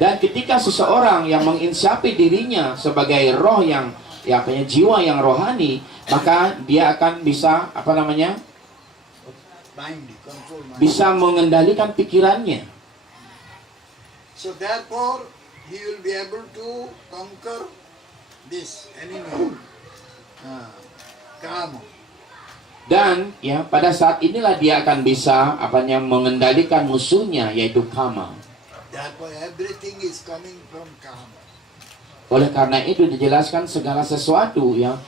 Dan ketika seseorang yang menginsyapi dirinya sebagai roh yang jiwa yang rohani, maka dia akan bisa Mind, control mind. bisa mengendalikan pikirannya. So therefore, he will be able to conquer this enemy, kama. Dan pada saat inilah dia akan bisa mengendalikan musuhnya, yaitu kama. Therefore, everything is coming from kama. Oleh karena itu dijelaskan segala sesuatu yang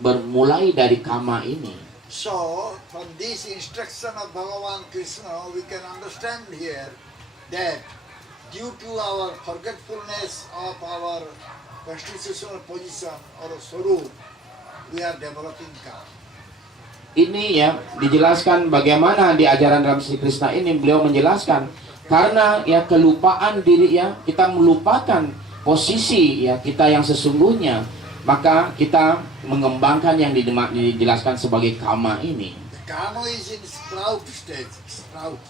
bermulai dari kama ini. So, from this instruction of Bhagavan Krishna, we can understand here that due to our forgetfulness of our constitutional position or swarup, we are developing kama. Ini dijelaskan bagaimana di ajaran dalam Sri Krishna ini beliau menjelaskan karena kelupaan diri kita melupakan posisi kita yang sesungguhnya, maka kita mengembangkan yang dijelaskan sebagai kama ini. The kama is in sprout stage. Sprout.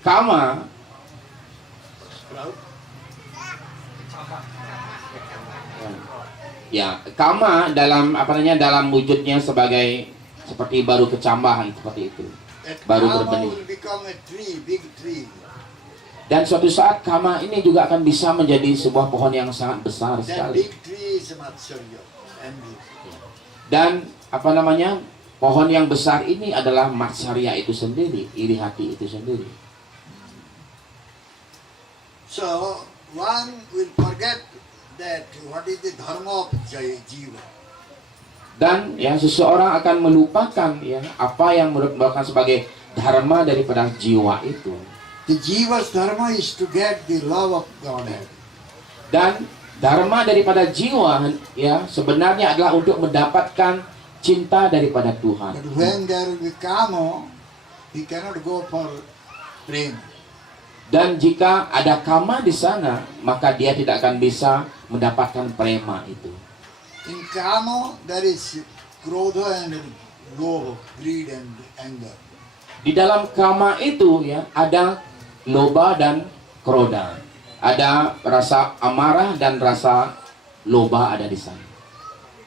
Kama kama dalam wujudnya sebagai seperti baru kecambahan seperti itu. That Baru kama berbenih. will become a tree, big tree. Dan suatu saat kama ini juga akan bisa menjadi sebuah pohon yang sangat besar That sekali. big tree is Matsarya. Envy. Dan pohon yang besar ini adalah matsarya itu sendiri, iri hati itu sendiri. So one will forget that what is the dharma of jiva. Dan seseorang akan melupakan apa yang merupakan sebagai dharma daripada jiwa itu. The jiva's dharma is to get the love of Godhead. Dan dharma daripada jiwa sebenarnya adalah untuk mendapatkan cinta daripada Tuhan. But when there will be kama, he cannot go for prema. Dan jika ada kama di sana, maka dia tidak akan bisa mendapatkan prema itu. In kama, there is krodha and lobha, greed and anger. Di dalam kama itu ada loba dan kroda. Ada rasa amarah dan rasa loba ada di sana.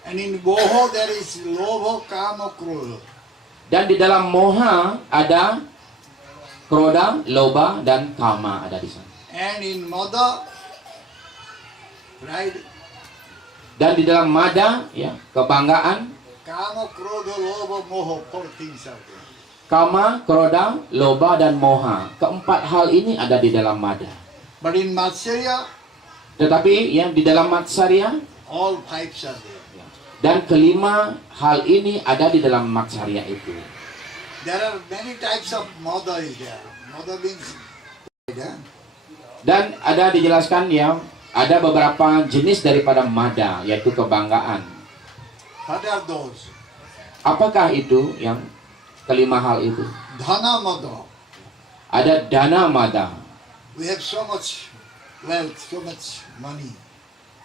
And in moha, there is lobha, kama, krodha. Dan di dalam moha ada kroda, loba dan kama ada di sana. And in mada, pride, Dan di dalam mada, ya, kebanggaan, kama, krodha, lobha, moha, four things are there. kama, kroda, loba, dan moha. Keempat hal ini ada di dalam mada. But in Matsarya, Tetapi ya di dalam matsarya all fives are there. dan kelima hal ini ada di dalam matsarya itu. There are many types of mada is there. Mada means pride, eh? Dan ada dijelaskan ya, ada beberapa jenis daripada mada, yaitu kebanggaan. What are those? Apakah itu yang kelima hal itu? Dhana mada. Ada dana mada. We have so much wealth, so much money.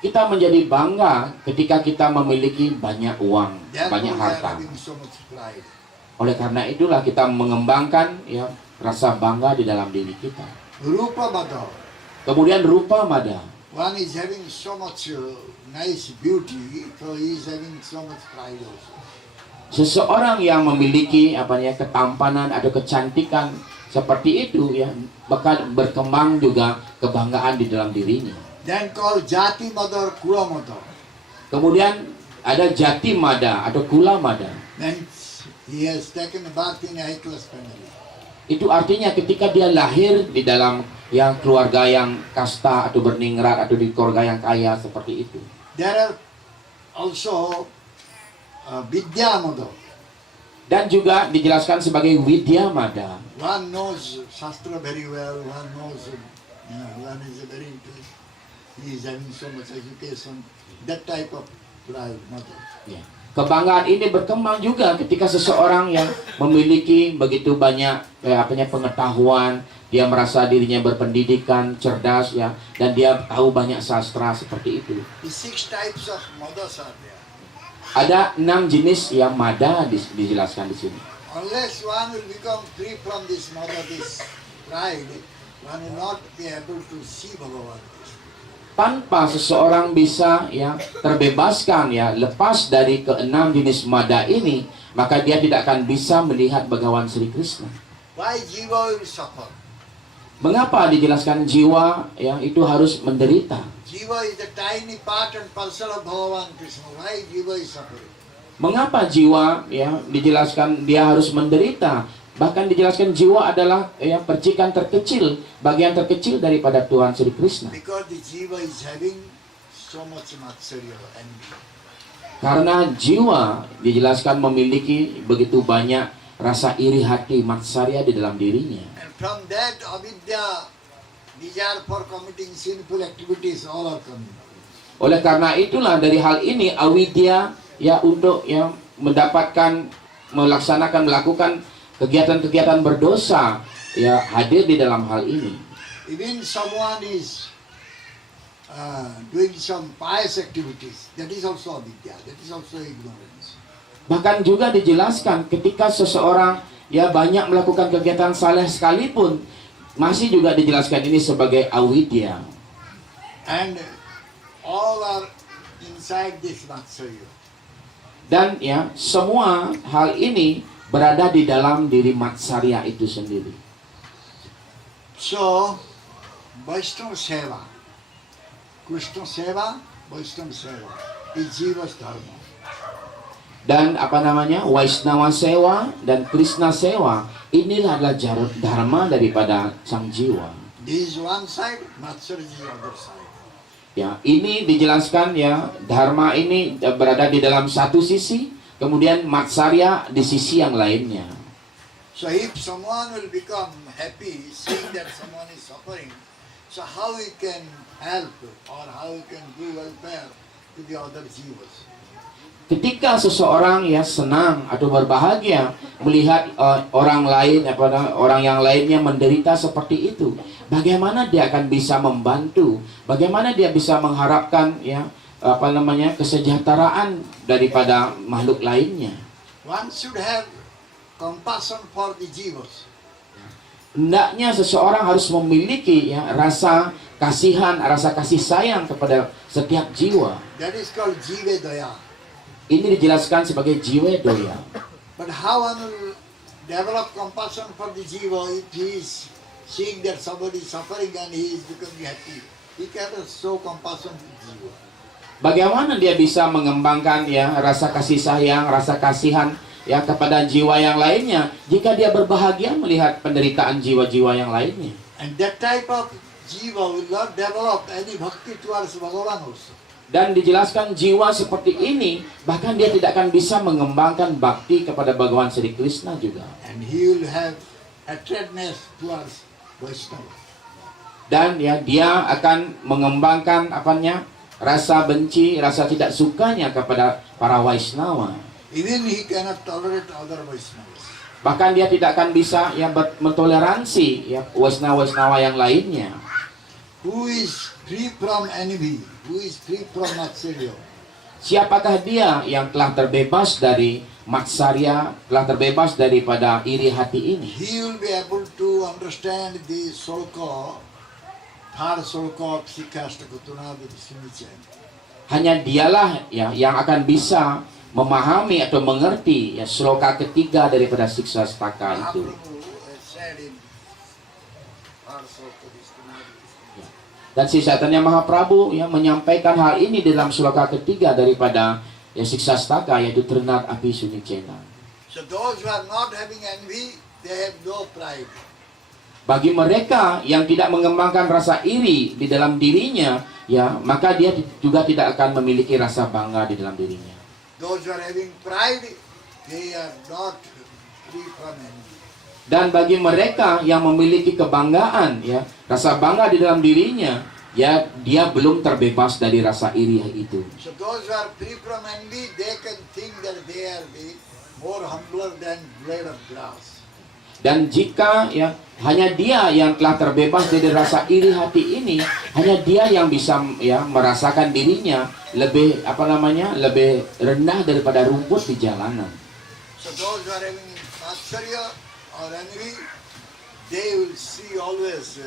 Kita menjadi bangga ketika kita memiliki banyak uang, Therefore, banyak we are harta. having so much pride. Oleh karena itulah kita mengembangkan ya rasa bangga di dalam diri kita. Rupa mada. Kemudian rupa mada. One is having so much nice beauty, so he is having so much pride also. Seseorang yang memiliki ketampanan atau kecantikan seperti itu ya, bakal berkembang juga kebanggaan di dalam dirinya. Then called jati mada or kula mada. Kemudian ada jati mada atau kula mada. Then he has taken a birth in a high class family. Itu artinya ketika dia lahir di dalam yang keluarga yang kasta atau berningrat atau di keluarga yang kaya seperti itu. There are also vidya mada. Dan juga dijelaskan sebagai widya mada. One knows Shastra very well, one knows, one is a very intelligent, he is having so much education, that type of pride, mother. Ya. Kebanggaan ini berkembang juga ketika seseorang yang memiliki begitu banyak pengetahuan, dia merasa dirinya berpendidikan, cerdas ya, dan dia tahu banyak sastra seperti itu. The 6 types of mothers are there. Ada 6 jenis yang mada dijelaskan di sini. Unless one will become free from this mother, this pride, one will not be able to see Bhagavan. Tanpa seseorang bisa ya terbebaskan ya lepas dari ke-6 jenis mada ini, maka dia tidak akan bisa melihat Bhagawan Sri Krishna. Why jiva will suffer? Mengapa dijelaskan jiwa ya itu harus menderita? Jiva is the tiny part and parcel of Bhagavan Krishna. Why jiva is suffering? Mengapa jiwa ya dijelaskan dia harus menderita? Bahkan dijelaskan jiwa adalah ya percikan terkecil, bagian terkecil daripada Tuhan Sri Krishna. Because the jiva is having so much matsarya and Karena jiwa dijelaskan memiliki begitu banyak rasa iri hati matsarya di dalam dirinya. and from that avidya, desire for committing sinful activities, all are coming. Oleh karena itulah dari hal ini avidya ya untuk yang mendapatkan melakukan kegiatan-kegiatan berdosa ya hadir di dalam hal ini. Even someone is doing some pious activities, that is also avidya, that is also ignorance. Bahkan juga dijelaskan ketika seseorang ya banyak melakukan kegiatan saleh sekalipun masih juga dijelaskan ini sebagai avidya. And all are inside this matsarya. Dan ya semua hal ini berada di dalam diri matsarya itu sendiri. So, Vaishnava Seva, Krishna Seva, Vaishnava Seva is Jiva's dharma. Dan Vaishnava Sewa dan Krishna Sewa inilah adalah dharma daripada sang jiwa. This is one side, Matsarya is the other side. Ya, ini dijelaskan ya dharma ini berada di dalam satu sisi, kemudian matsarya di sisi yang lainnya. So if someone will become happy seeing that someone is suffering, so how he can help or how he can do welfare to the other jivas? Ketika seseorang ya senang atau berbahagia melihat orang lain orang yang lainnya menderita seperti itu, bagaimana dia akan bisa membantu? Bagaimana dia bisa mengharapkan ya kesejahteraan daripada makhluk lainnya? One should have compassion for the jivas. Hendaknya seseorang harus memiliki ya rasa kasihan, rasa kasih sayang kepada setiap jiwa. That is called jiva daya. Ini dijelaskan sebagai jiwa doya. But how one will develop compassion for the jiva if he is seeing that somebody is suffering and he is becoming happy? he cannot show compassion to jiva. Bagaimana dia bisa mengembangkan ya rasa kasih sayang, rasa kasihan ya kepada jiwa yang lainnya jika dia berbahagia melihat penderitaan jiwa-jiwa yang lainnya? And that type of jiva will not develop any bhakti towards Bhagavan also. Dan dijelaskan jiwa seperti ini bahkan dia tidak akan bisa mengembangkan bakti kepada Bhagawan Sri Krishna juga. And he will have attredness towards Vaishnava. Dan ya dia akan mengembangkan apanya? Rasa benci, rasa tidak sukanya kepada para Vaishnava. Even he cannot tolerate other Vaishnavas. Bahkan dia tidak akan bisa ya mentoleransi ya Vaishnava yang lainnya. Who is free from envy, who is free from matsarya. Siapakah dia yang telah terbebas dari matsarya, telah terbebas daripada iri hati ini? He will be able to understand the sloka, third sloka of Sikastaka Tunadi Simichen. Hanya dialah ya yang akan bisa memahami atau mengerti ya sloka ketiga daripada Siksa Staka itu. Dan si Chaitanya Mahaprabhu yang menyampaikan hal ini dalam sloka ketiga daripada ya Siksa Staka, yaitu Trinat Api Sunicena. So those who are not having envy, they have no pride. Bagi mereka yang tidak mengembangkan rasa iri di dalam dirinya, ya maka dia juga tidak akan memiliki rasa bangga di dalam dirinya. Those who are having pride, they are not free from envy. Dan bagi mereka yang memiliki kebanggaan, ya rasa bangga di dalam dirinya, ya dia belum terbebas dari rasa iri itu. So those who are free from envy, they can think that they are the more humbler than blade of grass. Dan jika ya hanya dia yang telah terbebas dari rasa iri hati ini, hanya dia yang bisa ya merasakan dirinya lebih lebih rendah daripada rumput di jalanan. So those who are having matsarya or envy, they will see always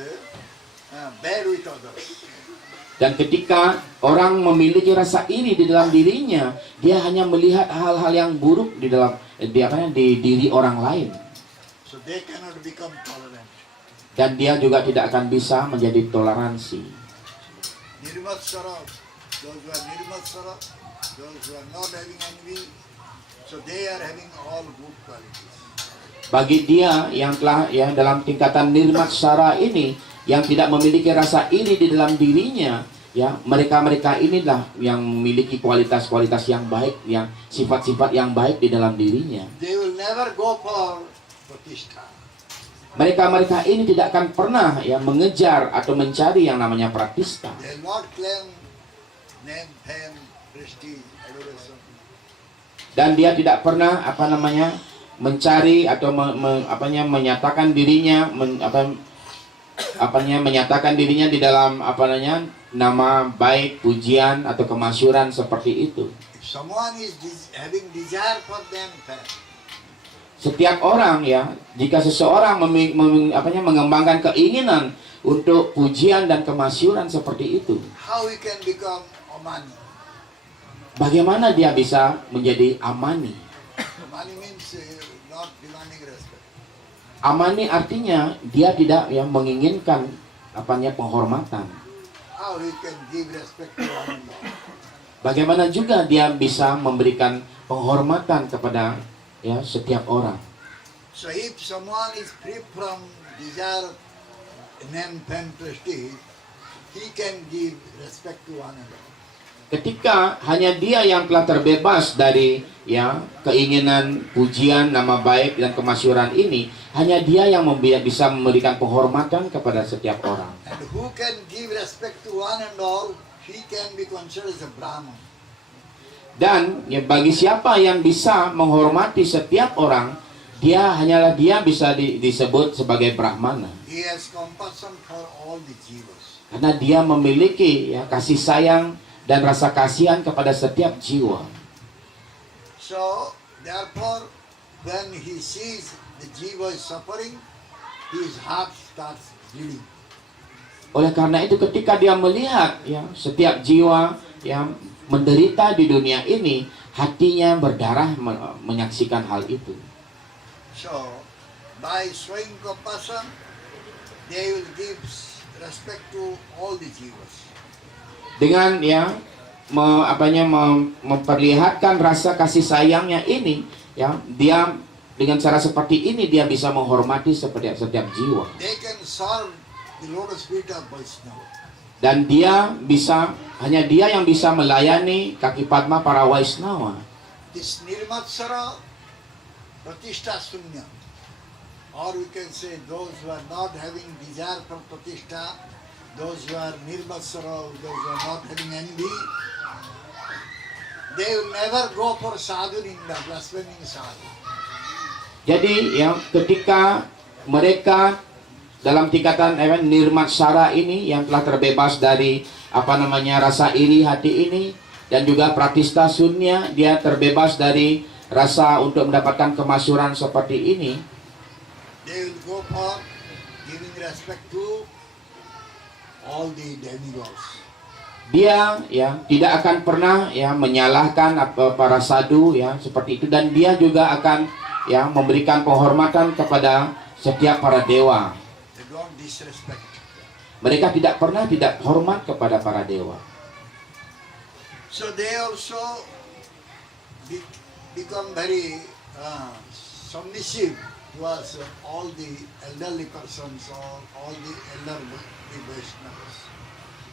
bad with others. Dan ketika orang memiliki rasa iri di dalam dirinya, dia hanya melihat hal-hal yang buruk di dalam di diri orang lain. So they cannot become tolerant. Dan dia juga tidak akan bisa menjadi toleransi. Nirmatsara, those who are nirmatsara, those who are not having envy, so they are having all good qualities. Bagi dia yang telah ya dalam tingkatan nirmatsara ini, yang tidak memiliki rasa iri di dalam dirinya, ya mereka-mereka inilah yang memiliki kualitas-kualitas yang baik, yang sifat-sifat yang baik di dalam dirinya. They will never go for pratishtha. Mereka-mereka ini tidak akan pernah ya mengejar atau mencari yang namanya pratistha. They will not claim name, fame, prestige, adoration. Dan dia tidak pernah mencari atau menyatakan dirinya menyatakan dirinya di dalam nama baik, pujian atau kemasyuran seperti itu. If someone is having desire for them, fame, Setiap orang ya, jika seseorang mengembangkan keinginan untuk pujian dan kemasyuran seperti itu, how he can become amani? bagaimana dia bisa menjadi amani? Amani means not demanding respect. Amani artinya dia tidak menginginkan penghormatan. How he can give respect to one another? Bagaimana juga dia bisa memberikan penghormatan kepada setiap orang. So if someone is free from desire, name, fame, prestige, he can give respect to one another. Ketika hanya dia yang telah terbebas dari keinginan pujian, nama baik dan kemasyuran ini, hanya dia yang bisa memberikan penghormatan kepada setiap orang. And who can give respect to one and all, he can be considered as a Brahman. Dan bagi siapa yang bisa menghormati setiap orang, dia bisa disebut sebagai Brahmana. He has compassion for all the jivas. Karena dia memiliki kasih sayang dan rasa kasihan kepada setiap jiwa. So, therefore, when he sees the jiva is suffering, his heart starts bleeding. Oleh karena itu ketika dia melihat setiap jiwa yang menderita di dunia ini, hatinya berdarah menyaksikan hal itu. So, by showing compassion, they will give respect to all the jivas. Dengan ya memperlihatkan rasa kasih sayangnya ini, ya dia dengan cara seperti ini dia bisa menghormati setiap jiwa. They can serve the lotus feet of Vaishnava. Dan hanya dia yang bisa melayani kaki Padma para Vaishnava. This Nirmatsara Pratishtha Sunya, or we can say those who are not having desire for Pratishtha, those who are Nirmatsara, those who are not having envy, they will never go for sadhu ninda, blaspheming sadhu. Jadi ya ketika mereka dalam tingkatan nirmatsara ini yang telah terbebas dari rasa iri hati ini, dan juga pratista sunya, dia terbebas dari rasa untuk mendapatkan kemasyhuran seperti ini. They will go for giving respect to all the demigods. Dia ya tidak akan pernah ya menyalahkan para sadhu ya seperti itu, dan dia juga akan ya memberikan penghormatan kepada setiap para dewa. Don't disrespect. Mereka tidak pernah tidak hormat kepada para dewa. So they also become very submissive towards all the elderly persons or all the elderly Vaishnavas.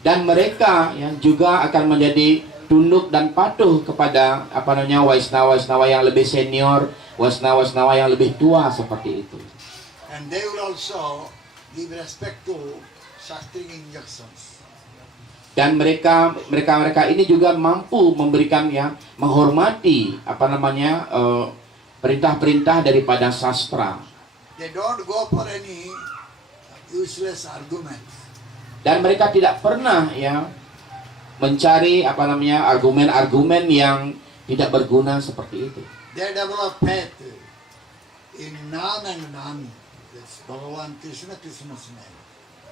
Dan mereka yang juga akan menjadi tunduk dan patuh kepada Vaishnava yang lebih senior, Vaishnava yang lebih tua seperti itu. And they will also give respect to Shastri injunctions. Dan mereka ini juga mampu memberikan menghormati perintah-perintah daripada sastra. They don't go for any useless arguments. Dan mereka tidak pernah mencari argumen-argumen yang tidak berguna seperti itu. They develop faith in Nam and Nami. That's Bhagavan Krishna, Krishna's name.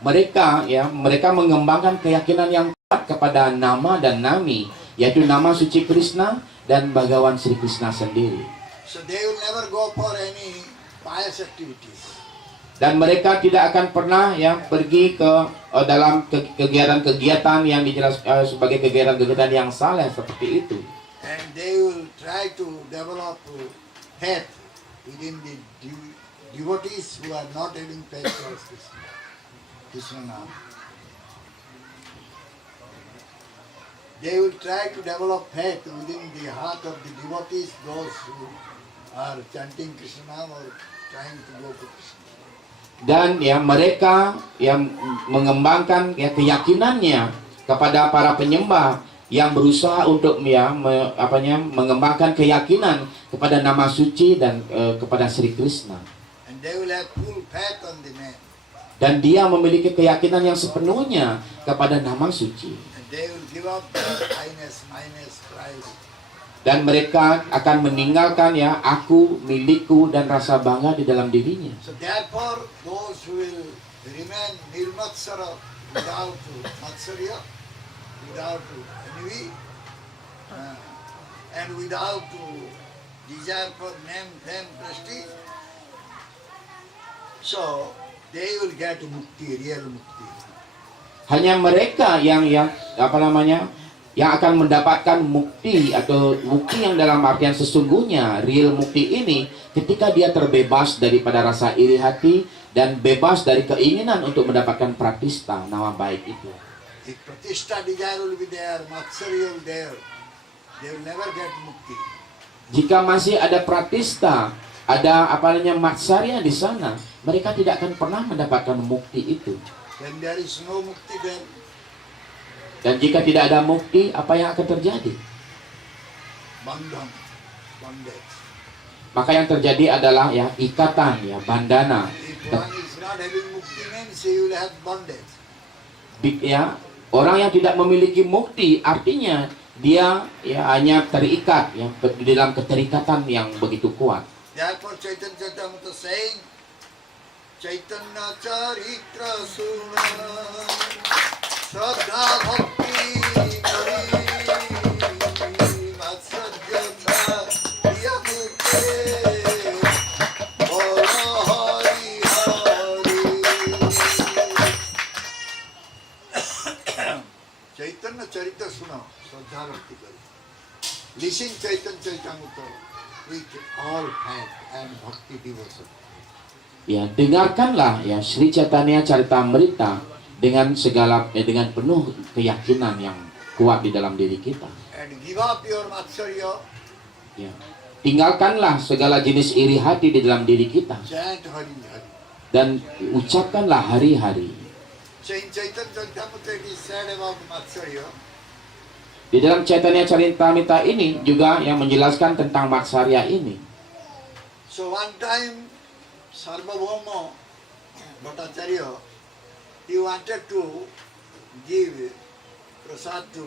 Mereka mengembangkan keyakinan yang kuat kepada nama dan nami, yaitu nama suci Krishna dan Bhagawan Sri Krishna sendiri. So they will never go for any pious activities. Dan mereka tidak akan pernah pergi ke dalam kegiatan-kegiatan yang dijelaskan sebagai kegiatan-kegiatan yang saleh seperti itu. And they will try to develop faith within the devotees who are not having faith towards Krishna now. They will try to develop faith within the heart of the devotees, those who are chanting Krishna or trying to go to Krishna. Dan mereka yang mengembangkan keyakinannya kepada para penyembah yang berusaha untuk mengembangkan keyakinan kepada nama suci dan kepada Sri Krishna. And they will have full faith on the name. Dan dia memiliki keyakinan yang sepenuhnya kepada nama suci. And they will give up their highness, pride. Dan mereka akan meninggalkan aku, milikku, dan rasa bangga di dalam dirinya. So therefore, those who will remain nirmatsara without matsarya, without envy, and without desire for name, fame, prestige, so they will get mukti, real mukti. Hanya mereka yang akan mendapatkan mukti atau mukti yang dalam artian sesungguhnya, real mukti ini, ketika dia terbebas daripada rasa iri hati dan bebas dari keinginan untuk mendapatkan pratista, nama baik itu. If pratishta desire will be there, matsarya will there, they will never get mukti. Jika masih ada pratista, ada matsarya di sana, mereka tidak akan pernah mendapatkan mukti itu. When there is no mukti, then Dan jika tidak ada mukti, apa yang akan terjadi? bandhan, bondage. Maka yang terjadi adalah ikatan, bandana. If one is not having mukti, means he will have bondage. Orang yang tidak memiliki mukti artinya dia hanya terikat di dalam keterikatan yang begitu kuat. Therefore Chaitanya Charitamrita saying, Chaitanya Charitra Suna Shraddha Bhakti Mari Matsajyata Priya Mukte Bolo Hari Hari. Charita suno, Shraddha Bhakti karo. Listen Chaitanya Charitamrita with all faith and bhakti devotion. Ya, dengarkanlah ya Sri Chaitanya Charitamrita dengan dengan penuh keyakinan yang kuat di dalam diri kita. And give up your matsarya. Ya. Tinggalkanlah segala jenis iri hati di dalam diri kita Chant Hari Hari. dan ucapkanlah hari-hari. So in Chaitanya Charitamrita it is said about matsarya. Di dalam Chaitanya Charitamrita ini juga yang menjelaskan tentang matsarya ini. So one time Sarvabhauma Bhattacharya, he wanted to give prasad to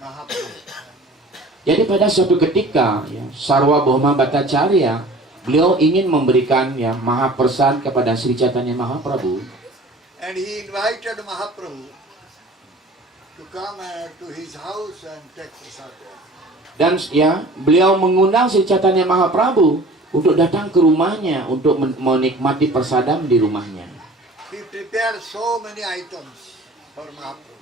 Mahaprabhu. Jadi pada suatu ketika ya, Sarvabhauma Bhattacharya beliau ingin memberikan ya Mahaprasad kepada Sri Chaitanya Mahaprabhu. And he invited Mahaprabhu to come to his house and take prasad there. Dan ya beliau mengundang Sri Chaitanya Mahaprabhu untuk datang ke rumahnya untuk menikmati prasadam di rumahnya. He prepared so many items for Mahaprabhu.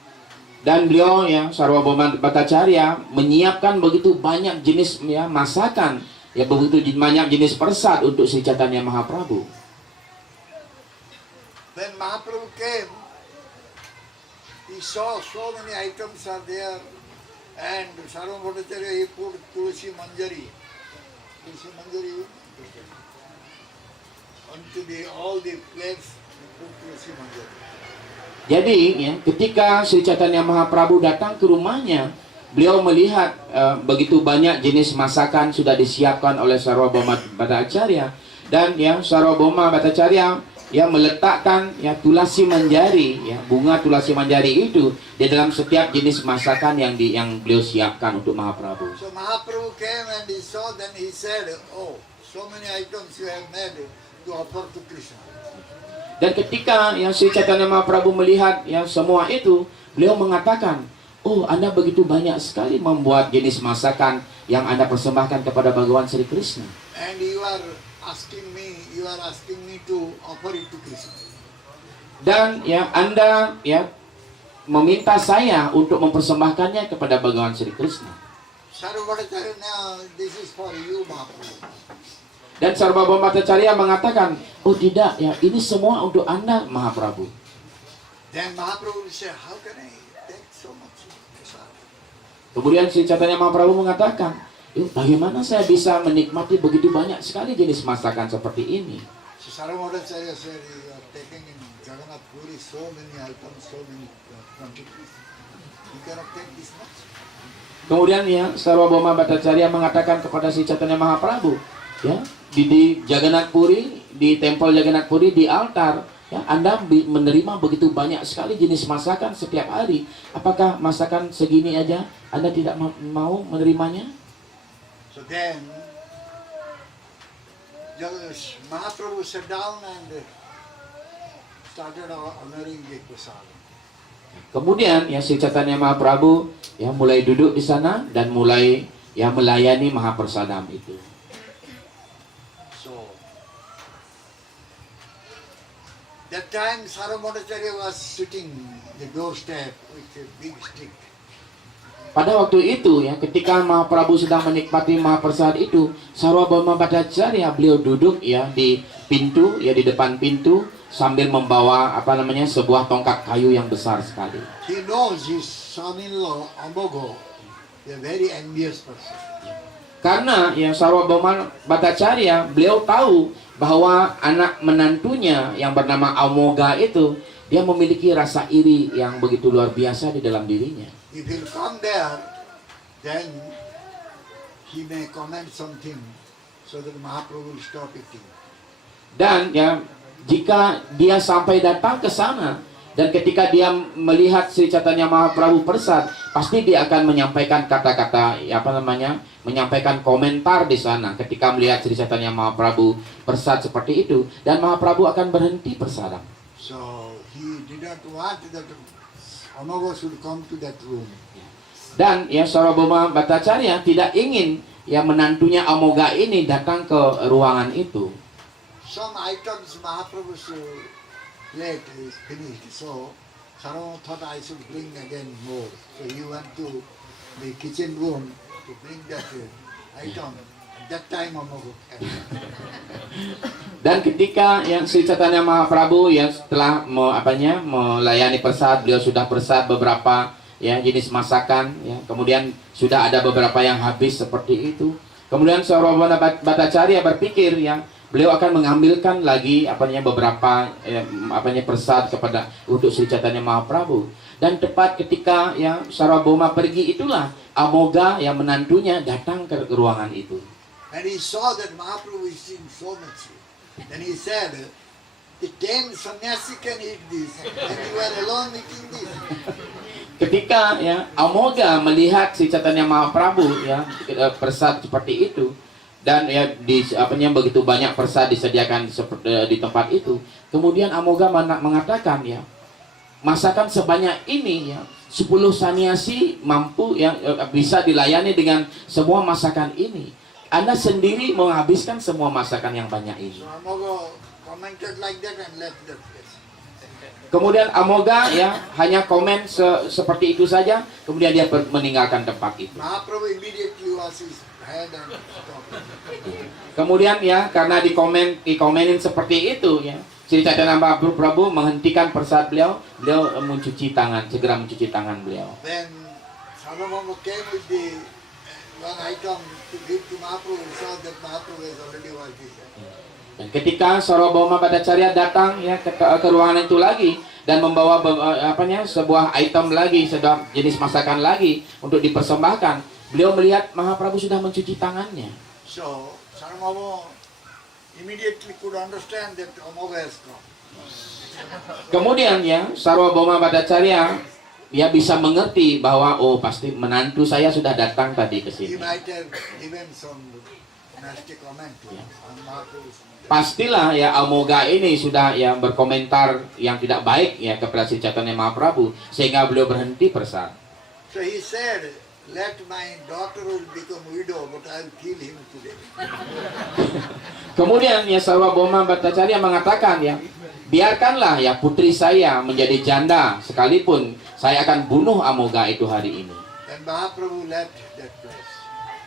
Dan beliau ya Sarvabhauma Bhattacharya menyiapkan begitu banyak jenis ya masakan, ya begitu banyak jenis prasad untuk Sri Chaitanya Mahaprabhu. When Mahaprabhu came, he saw so many items are there, and Sarvabhauma Bhattacharya he put Tulsi Manjari. Tulsi Manjari onto all the plates, he put Tulsi Manjari. Jadi ya ketika Sri Chaitanya Mahaprabhu datang ke rumahnya, beliau melihat begitu banyak jenis masakan sudah disiapkan oleh Sarvabhauma Bhattacharya, dan ya Sarvabhauma Bhattacharya ya meletakkan ya tulasi manjari, ya bunga tulasi manjari itu di dalam setiap jenis masakan yang beliau siapkan untuk Mahaprabhu. So Mahaprabhu came and he saw, then he said, "Oh, so many items you have made to offer to Krishna." Dan ketika ya Sri Chaitanya Mahaprabhu melihat ya semua itu, beliau mengatakan, "Oh, Anda begitu banyak sekali membuat jenis masakan yang Anda persembahkan kepada Bhagawan Sri Krishna. And you are asking me to offer it to Krishna." Dan ya Anda ya meminta saya untuk mempersembahkannya kepada Bhagawan Sri Krishna. Sarvabhauma Bhattacharya, "Now this is for you, Mahaprabhu." Dan Sarvabhauma Bhattacharya mengatakan, "Oh tidak, ya ini semua untuk Anda, Mahaprabhu." Then Mahaprabhu said, "How can I take so much prasad?" Kemudian Sri Chaitanya Mahaprabhu mengatakan, bagaimana saya bisa menikmati begitu banyak sekali jenis masakan seperti ini? So Sarvabhauma Bhattacharya said, "You are taking in Jagannath Puri so many items, so many quantities. You cannot take this much." Kemudian ya Sarvabhauma Bhattacharya mengatakan kepada Sri Chaitanya Mahaprabhu, ya di Jagannath Puri, di tempel Jagannath Puri, di altar, ya Anda menerima begitu banyak sekali jenis masakan setiap hari. Apakah masakan segini aja Anda tidak mau menerimanya? So then Mahaprabhu sat down and started honoring the prasad. Kemudian ya Sri Chaitanya Mahaprabhu ya mulai duduk di sana dan mulai ya melayani Mahaprasadam itu. So that time Sarvabhauma Bhattacharya was sitting the doorstep with a big stick. Pada waktu itu ya ketika Mahaprabhu sedang menikmati Mahaprasad itu, Sarvabhauma Bhattacharya beliau duduk ya di pintu, ya di depan pintu sambil membawa sebuah tongkat kayu yang besar sekali. He knows his son-in-law Ambogo, a very envious person. Karena ya Sarvabhauma Bhattacharya beliau tahu bahwa anak menantunya yang bernama Amoga itu dia memiliki rasa iri yang begitu luar biasa di dalam dirinya. If he'll come there, then he may comment something so that Mahaprabhu will stop eating. Dan ya jika dia sampai datang ke sana dan ketika dia melihat Sri Chaitanya Mahaprabhu persad, pasti dia akan menyampaikan kata-kata menyampaikan komentar di sana ketika melihat Sri Chaitanya Mahaprabhu persad seperti itu, dan Mahaprabhu akan berhenti persadam. So he did not want that Amoga should come to that room. Dan ya Sarvabhauma Bhattacharya tidak ingin ya menantunya Amoga ini datang ke ruangan itu. Some items Mahaprabhu's plate is finished, so Sarong thought I should bring again more. So he went to the kitchen room to bring that item. At that time, Amoga came. Dan ketika yang Sri Chaitanya Mahaprabhu yang setelah melayani persad, beliau sudah persad beberapa ya jenis masakan ya. Kemudian sudah ada beberapa yang habis seperti itu. Kemudian Sarvabhauma Bhattacharya berpikir ya, beliau akan mengambilkan lagi beberapa persad kepada untuk Sri Chaitanya Mahaprabhu. Dan tepat ketika ya Sarvabhauma pergi itulah Amoga yang menantunya datang ke ruangan itu. And he saw that Mahaprabhu is eating so much. Then he said, the 10 sannyasi can eat this, and you are alone eating this. Ketika ya Amoga melihat Sri Chaitanya Mahaprabhu ya persad seperti itu, dan ya begitu banyak persad disediakan di tempat itu, kemudian Amoga mengatakan ya, masakan sebanyak ini ya 10 sannyasi mampu yang bisa dilayani dengan semua masakan ini. Anda sendiri menghabiskan semua masakan yang banyak ini. So Amoga commented like that and left the place. Kemudian Amoga ya hanya komen seperti itu saja, kemudian dia meninggalkan tempat itu. Mahaprabhu immediately was his head and stopped. Kemudian ya karena dikomenin seperti itu ya, Sri Chaitanya Mahaprabhu menghentikan persad beliau mencuci tangan, segera mencuci tangan beliau. Then Sarvabhauma came with the one item to give to Mahaprabhu, saw that Mahaprabhu has already washed his hands. Dan ketika Sarvabhauma Bhattacharya datang ya ke ruangan itu lagi dan membawa sebuah item lagi, sebuah jenis masakan lagi untuk dipersembahkan, beliau melihat Mahaprabhu sudah mencuci tangannya. So Sarvabhauma immediately could understand that Amoga has come. Kemudian ya Sarvabhauma Bhattacharya dia bisa mengerti bahwa oh pasti menantu saya sudah datang tadi ke He sini. might have given some nasty comment to on Mahaprabhu's. Pastilah ya Amoga ini sudah ya berkomentar yang tidak baik ya kepada Sri Chaitanya Mahaprabhu sehingga beliau berhenti persad. So he said, let my daughter will become widow, but I'll kill him today. Kemudian ya Sarvabhauma Bhattacharya mengatakan ya, biarkanlah ya putri saya menjadi janda sekalipun saya akan bunuh Amoga itu hari ini. Then Mahaprabhu left that place.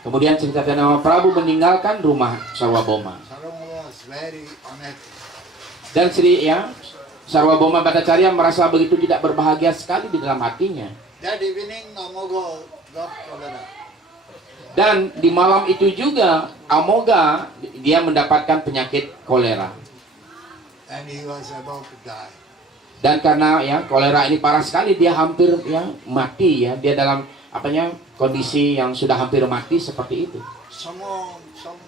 Kemudian Sri Chaitanya Mahaprabhu meninggalkan rumah Sarvabhauma. Sarvabhauma was very unhappy. Dan Sarvabhauma Bhattacharya merasa begitu tidak berbahagia sekali di dalam hatinya. That evening Amoga got cholera. Dan di malam itu juga Amoga dia mendapatkan penyakit kolera. And he was about to die. Dan karena ya kolera ini parah sekali, dia hampir ya mati ya, dia dalam kondisi yang sudah hampir mati seperti itu. Some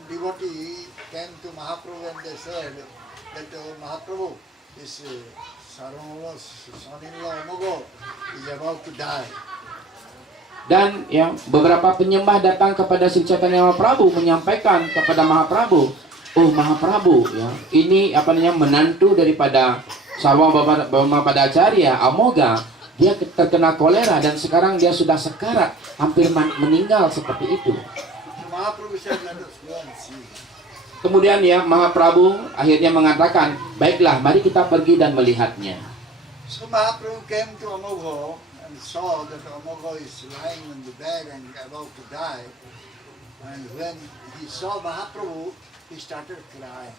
devotee came to Mahaprabhu and they said that Mahaprabhu, this Sarvabhauma's son-in-law Amoga is about to die. Dan ya beberapa penyembah datang kepada Sri Chaitanya Mahaprabhu menyampaikan kepada Mahaprabhu, oh Mahaprabhu ya, ini menantu daripada Sarvabhauma Bhattacharya Amoga, dia terkena kolera dan sekarang dia sudah sekarat, hampir meninggal seperti itu. So Mahaprabhu said, let us go and see. Kemudian ya Mahaprabhu akhirnya mengatakan, baiklah mari kita pergi dan melihatnya. So Mahaprabhu came to Amoga and saw that Amoga is lying on the bed and about to die. And when he saw Mahaprabhu, he started crying.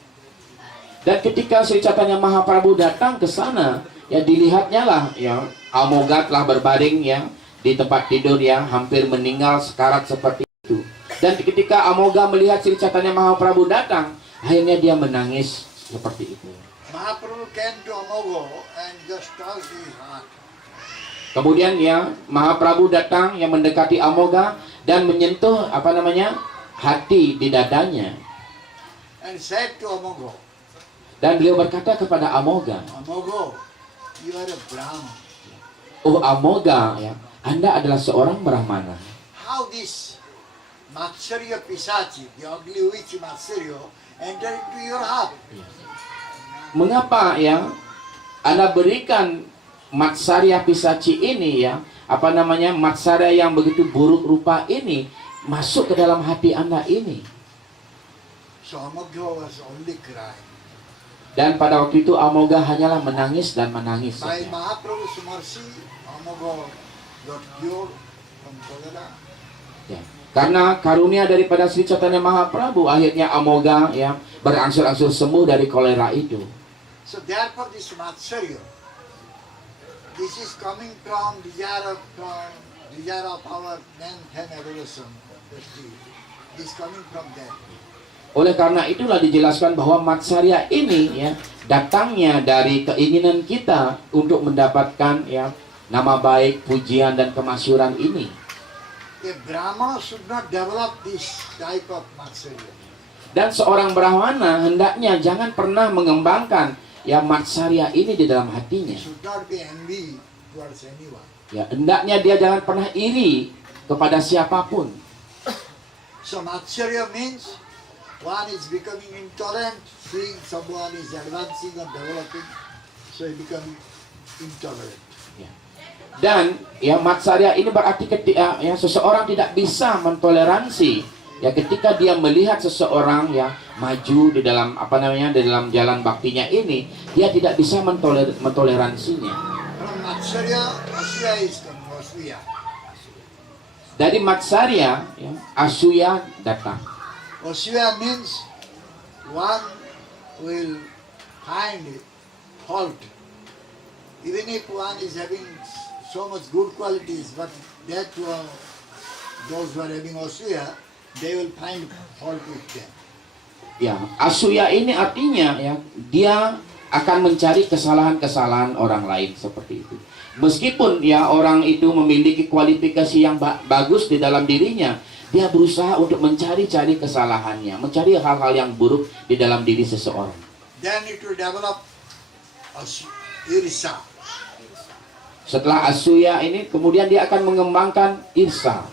Dan ketika Sri Chaitanya Mahaprabhu datang ke sana, ya dilihatnya lah ya Amoga telah berbaring ya di tempat tidur ya hampir meninggal sekarat seperti itu. Dan ketika Amoga melihat Sri Chaitanya Mahaprabhu datang, akhirnya dia menangis seperti itu. Mahaprabhu came to Amoga and just touched his heart. Kemudian ya Mahaprabhu datang yang mendekati Amoga dan menyentuh hati di dadanya. And said to Amoga, Dan beliau berkata kepada Amoga, Amoga, you are a Brahman. oh Amoga ya, Anda adalah seorang Brahmana. How this Matsarya Pisachi, the ugly witch Matsarya, entered into your heart? Mengapa ya Anda berikan Matsarya Pisaci ini ya, Matsarya yang begitu buruk rupa ini masuk ke dalam hati Anda ini? So Amoga was only crying. Dan pada waktu itu Amoga hanyalah menangis dan menangis By saja. Mahaprabhu's mercy, Amoga got cured from cholera. Ya. Karena karunia daripada Sri Chaitanya Mahaprabhu, akhirnya Amoga ya berangsur-angsur sembuh dari kolera itu. So therefore this Matsarya, this is coming from desire of our man ten evolution. This is coming from that. Oleh karena itulah dijelaskan bahwa Matsarya ini ya datangnya dari keinginan kita untuk mendapatkan ya nama baik, pujian dan kemasyhuran ini. A Brahmana should not develop this type of Matsarya. Dan seorang Brahmana hendaknya jangan pernah mengembangkan ya Matsarya ini di dalam hatinya. He should not be envy towards anyone. Ya, hendaknya dia jangan pernah iri kepada siapapun. So Matsarya means one is becoming intolerant, seeing someone is advancing or developing, so he becomes intolerant. Ya. Dan ya Matsarya ini berarti ketika ya seseorang tidak bisa mentoleransi ya ketika dia melihat seseorang ya maju di dalam di dalam jalan baktinya ini, dia tidak bisa mentoleransinya. From Matsarya, Asuya is coming, Asuya. Dari Matsarya ya, Asuya datang. Asuya means one will find fault. Even if one is having so much good qualities, but that those who are having Asuya, they will find fault with them. Ya, Asuya ini artinya ya dia akan mencari kesalahan-kesalahan orang lain seperti itu. Meskipun ya orang itu memiliki kualifikasi yang bagus di dalam dirinya, dia berusaha untuk mencari-cari kesalahannya, mencari hal-hal yang buruk di dalam diri seseorang. Then it will develop irsa. Setelah Asuya ini, kemudian dia akan mengembangkan irsa.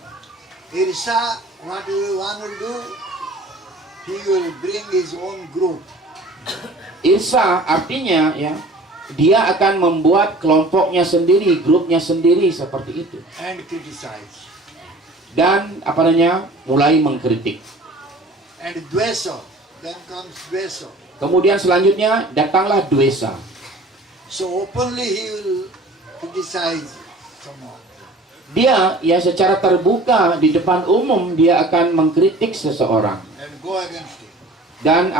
Irsa, what one will do? He will bring his own group. Irsa artinya ya dia akan membuat kelompoknya sendiri, grupnya sendiri seperti itu. And criticize. Dan mulai mengkritik. And dvesa. Then comes dvesa. Kemudian selanjutnya datanglah dwesa. So openly he will criticize someone. Dia ya secara terbuka di depan umum dia akan mengkritik seseorang. And go against it. Dan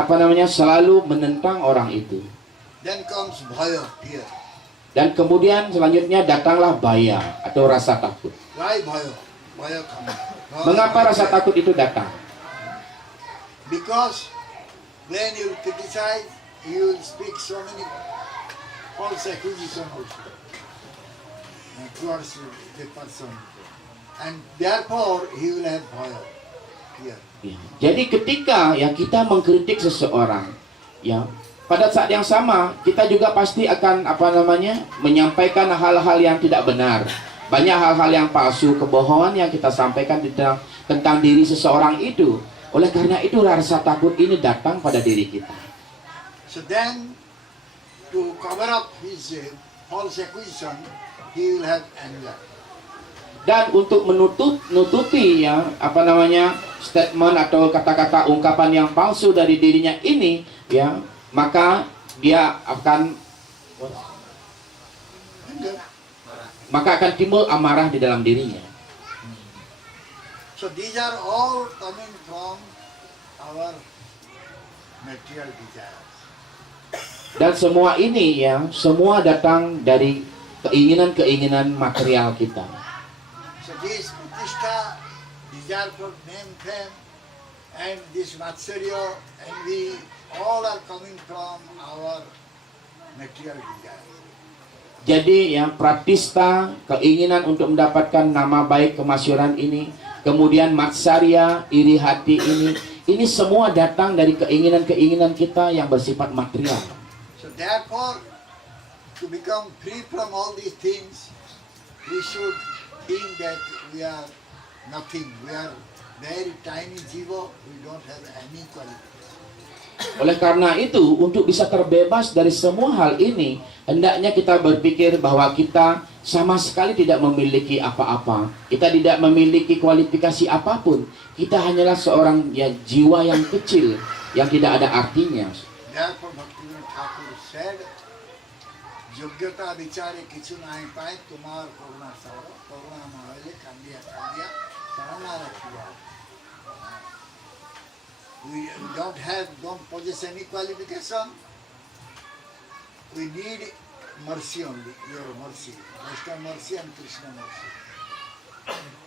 selalu menentang orang itu. Then comes bhaya, fear. Dan kemudian selanjutnya datanglah baya atau rasa takut. Why bhaya? Bhaya comes. Mengapa rasa takut itu datang? Because when you criticize, you will speak so many false accusations also towards the person. And therefore he will have bhaya, fear. Ya. Jadi ketika ya kita mengkritik seseorang, ya pada saat yang sama kita juga pasti akan menyampaikan hal-hal yang tidak benar. Banyak hal-hal yang palsu, kebohongan yang kita sampaikan tentang diri seseorang itu. Oleh karena itu rasa takut ini datang pada diri kita. So then, to cover up his false accusation, he will have anger. Dan untuk menutupi ya statement atau kata-kata ungkapan yang palsu dari dirinya ini ya, maka dia akan timbul amarah di dalam dirinya. So these are all coming from our material desires. Dan semua ini ya, semua datang dari keinginan-keinginan material kita. So this Pratishtha, desire for name, fame, and this Matsarya, envy, all are coming from our material desires. Jadi yang pratista, keinginan untuk mendapatkan nama baik, kemasyhuran ini, kemudian matsarya, iri hati ini semua datang dari keinginan-keinginan kita yang bersifat material. So therefore, to become free from all these things, we should think that we are nothing. We are very tiny jiva, we don't have any quality. Oleh karena itu, untuk bisa terbebas dari semua hal ini, hendaknya kita berpikir bahwa kita sama sekali tidak memiliki apa-apa. Kita tidak memiliki kualifikasi apapun. Kita hanyalah seorang ya, jiwa yang kecil, yang tidak ada artinya. Therefore, Bhaktivinoda Thakur said, যোগ্যতা বিচারে কিছু নাই পায় তোমার করুণা সর করুণা না হইলে কান্দিয়া কান্দিয়া সারনা রাখিবা we don't possess any qualification. We need mercy only, your mercy, Vaishnava mercy and Krishna mercy.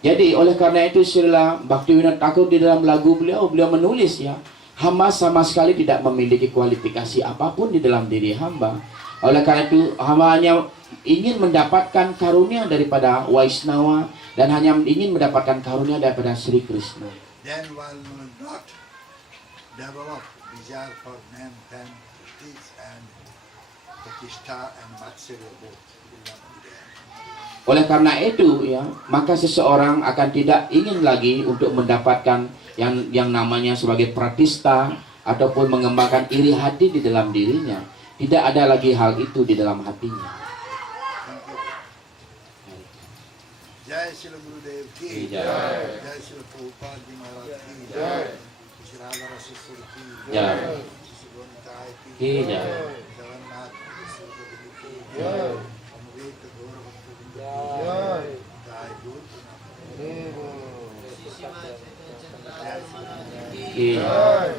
Jadi oleh karena itu Srila Bhaktivinoda Thakur di dalam lagu beliau menulis ya, hamba sama sekali tidak memiliki kualifikasi apapun di dalam diri hamba. Oleh karena itu hamba hanya ingin mendapatkan karunia daripada Vaishnava dan hanya ingin mendapatkan karunia daripada Sri Krishna. Then one will not develop desire for name, fame, prestige and pratishtha and matsarya both. Oleh karena itu ya, maka seseorang akan tidak ingin lagi untuk mendapatkan yang namanya sebagai pratista ataupun mengembangkan iri hati di dalam dirinya. Tidak ada lagi hal itu di dalam hatinya. Jai Srila Gurudev ki Jai. Jai Srila Prabhupada Ji Maharaj ki Jai, Sri Radha Raseswar ki Jai. Sri Govintai ki Ki Jai. Jagannath Sri Govinda ki Jai, Amrita Gaura Bhakta Vrinda ki Jai, Jai Guru Jai Sri Jai.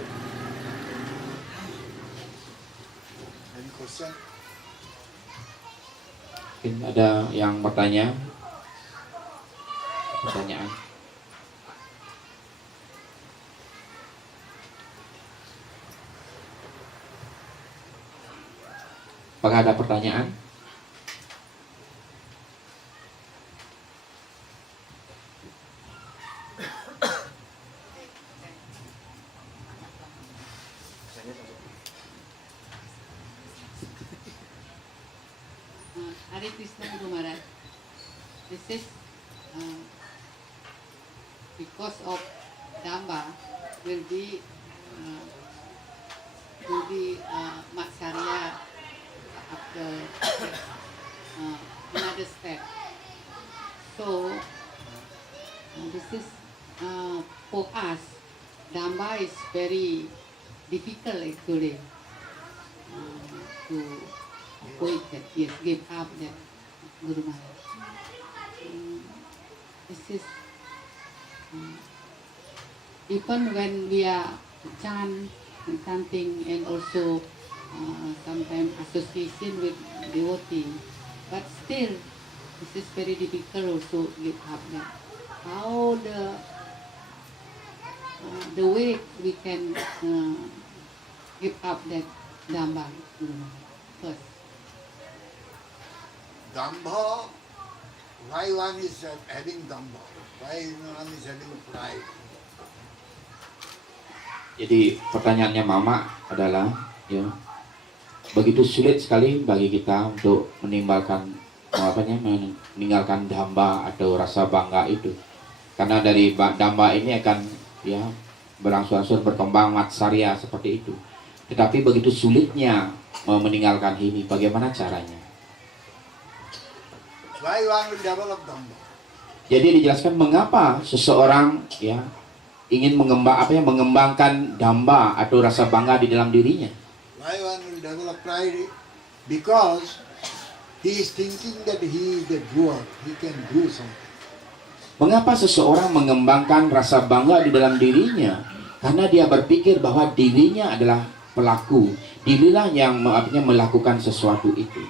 Any question? Mungkin ada yang bertanya? Pertanyaan? Apakah ada pertanyaan? Hare Krishna Guru Maharaj. This is because of Damba will be Matsarya after another step. So this is for us. Damba is very difficult actually to avoid that. Yes, give up that Guru Maharaj. This is even when we are chanting and also sometimes association with devotee, but still this is very difficult also give up that. How the way we can give up that Damba Guru Maharaj first. Dambha, why one is having Dambha? Why one is having pride? Jadi pertanyaannya Mama adalah ya, begitu sulit sekali bagi kita untuk meninggalkan damba atau rasa bangga itu. Karena dari damba ini akan ya berangsur-angsur berkembang matsarya seperti itu. Tetapi begitu sulitnya meninggalkan ini, bagaimana caranya? Why one will develop Dambha? Jadi dijelaskan mengapa seseorang ya ingin mengembangkan damba atau rasa bangga di dalam dirinya. Why one will develop pride? Because he is thinking that he is the doer, he can do something. Mengapa seseorang mengembangkan rasa bangga di dalam dirinya? Karena dia berpikir bahwa dirinya adalah pelaku, dirilah yang melakukan sesuatu itu.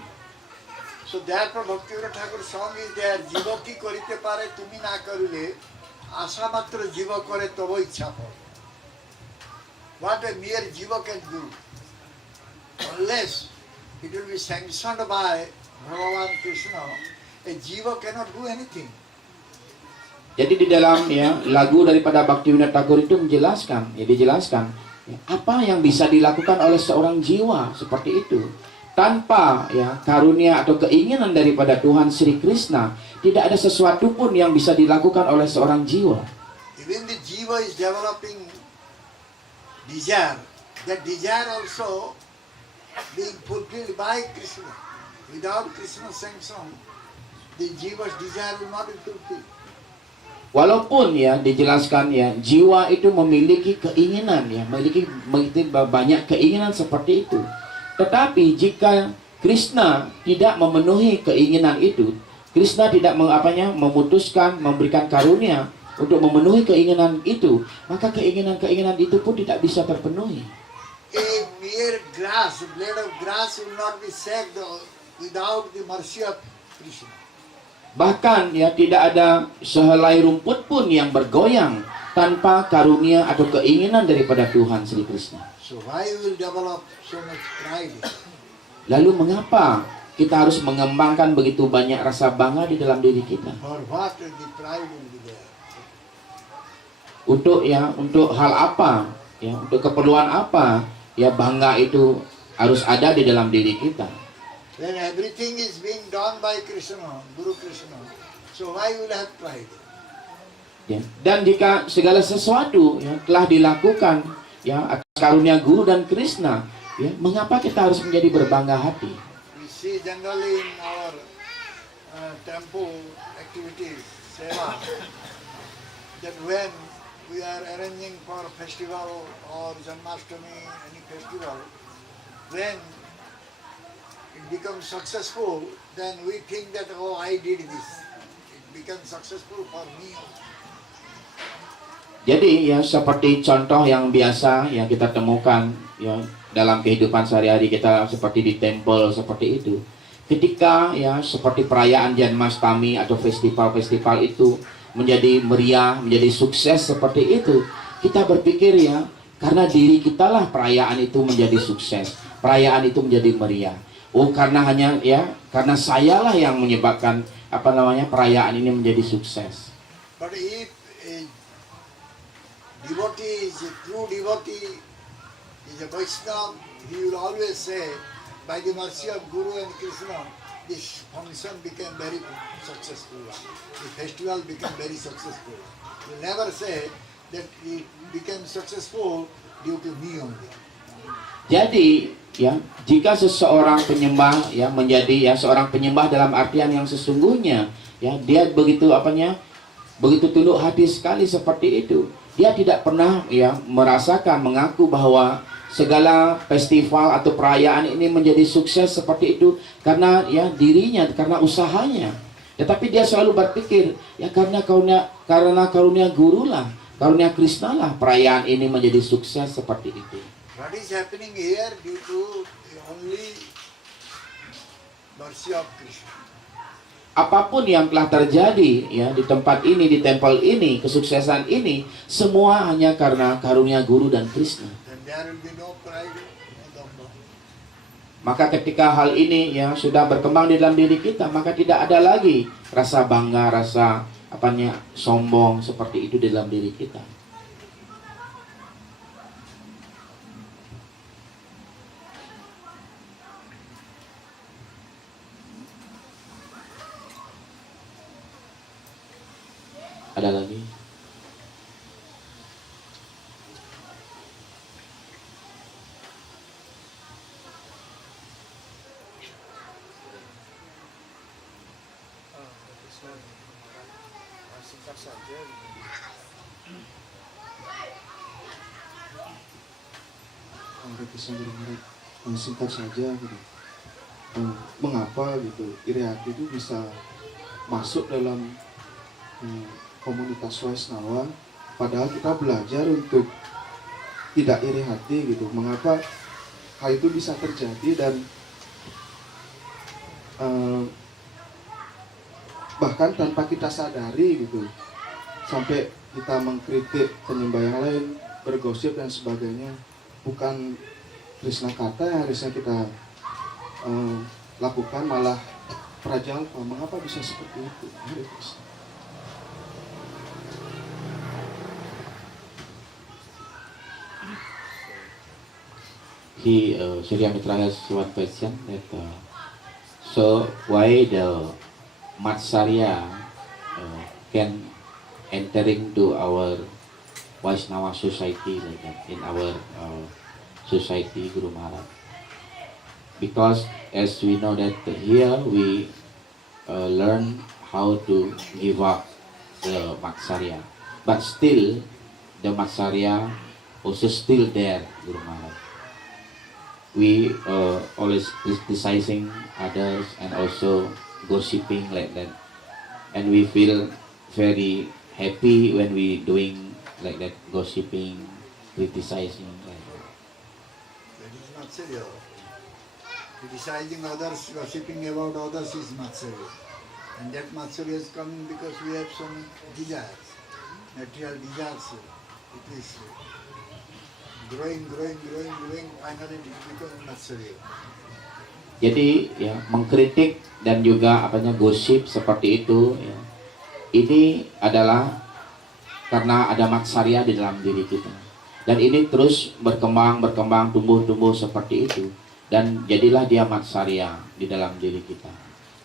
So therefore Bhaktivinoda Thakur song is there, jiva ki korite pare tumi na karule, asa matra jiva kore tobo ichha kore. What a mere jiva can do, unless it will be sanctioned by Bhagavan Krishna, a jiva cannot do anything. Jadi di dalam ya lagu daripada Bhaktivinoda Thakur itu dijelaskan ya, apa yang bisa dilakukan oleh seorang jiwa seperti itu. Tanpa ya karunia atau keinginan daripada Tuhan Sri Krishna, tidak ada sesuatu pun yang bisa dilakukan oleh seorang jiwa. Even the jiva is developing desire. That desire also being fulfilled by Krishna. Without Krishna's sanction, the jiva's desire will not be fulfilled. Walaupun ya dijelaskan ya jiwa itu memiliki keinginan ya, memiliki banyak keinginan seperti itu. Tetapi jika Krishna tidak memenuhi keinginan itu, Krishna tidak memutuskan memberikan karunia untuk memenuhi keinginan itu, maka keinginan-keinginan itu pun tidak bisa terpenuhi. A mere grass, a blade of grass will not be saved without the mercy of Krishna. Bahkan ya tidak ada sehelai rumput pun yang bergoyang tanpa karunia atau keinginan daripada Tuhan Sri Krishna. So why will develop so much pride? Lalu mengapa kita harus mengembangkan begitu banyak rasa bangga di dalam diri kita? For what the pride will be there? Untuk hal apa? Ya, untuk keperluan apa? Ya bangga itu harus ada di dalam diri kita. When everything is being done by Krishna, Guru Krishna, so why will have pride? Ya. Dan jika segala sesuatu ya, telah dilakukan ya atas karunia Guru dan Krishna, ya, mengapa kita harus menjadi berbangga hati? We see generally in our temple activities, seva, that when we are arranging for festival or Janmashtami, any festival, when it becomes successful, then we think that, oh, I did this. It becomes successful for me. Jadi ya seperti contoh yang biasa yang kita temukan ya dalam kehidupan sehari-hari kita seperti di temple seperti itu. Ketika ya seperti perayaan Janmashtami atau festival-festival itu menjadi meriah, menjadi sukses seperti itu, kita berpikir ya karena diri kita lah perayaan itu menjadi sukses, perayaan itu menjadi meriah. Oh karena karena sayalah yang menyebabkan perayaan ini menjadi sukses. But if a devotee is a true devotee, is a Vaishnava, he will always say, by the mercy of Guru and Krishna, this function became very successful. The festival became very successful. He will never say that it became successful due to me only. Jadi ya jika seseorang penyembah ya menjadi ya seorang penyembah dalam artian yang sesungguhnya ya dia begitu begitu tunduk hati sekali seperti itu, dia tidak pernah ya merasakan mengaku bahwa segala festival atau perayaan ini menjadi sukses seperti itu karena ya dirinya, karena usahanya. Tetapi dia selalu berpikir ya karena karunia Guru lah, karunia Krishna lah perayaan ini menjadi sukses seperti itu. What is happening here due to the only mercy of Krishna. Apapun yang telah terjadi ya di tempat ini, di temple ini, kesuksesan ini semua hanya karena karunia Guru dan Krishna. Then there will be no pride, no dhamma. Maka ketika hal ini ya sudah berkembang di dalam diri kita, maka tidak ada lagi rasa bangga, rasa sombong seperti itu di dalam diri kita. Ada lagi? Singkat saja. Singkat saja gitu. Mengapa gitu iri hati itu bisa masuk dalam komunitas Waisnawa, padahal kita belajar untuk tidak iri hati gitu. Mengapa hal itu bisa terjadi dan bahkan tanpa kita sadari gitu, sampai kita mengkritik penyembah yang lain, bergosip dan sebagainya. Bukan Krishna kata yang harusnya kita lakukan, malah prajalpa. Mengapa bisa seperti itu? Surya Mitra has one question that so why the Matsarya can entering to our Vaishnava society like that, in our society Guru Maharaj, because as we know that here we learn how to give up the Matsarya, but still the Matsarya also still there, Guru Maharaj. we always criticizing others and also gossiping like that, and we feel very happy when we doing like that, gossiping, criticizing like that. That is Matsarya. Criticizing others, gossiping about others is Matsarya. And that Matsarya is coming because we have some desires, material desires. It is growing, finally it becomes Matsarya. Jadi ya, mengkritik dan juga gosip seperti itu ya, ini adalah karena ada matsarya di dalam diri kita, dan ini terus berkembang, tumbuh seperti itu, dan jadilah dia matsarya di dalam diri kita,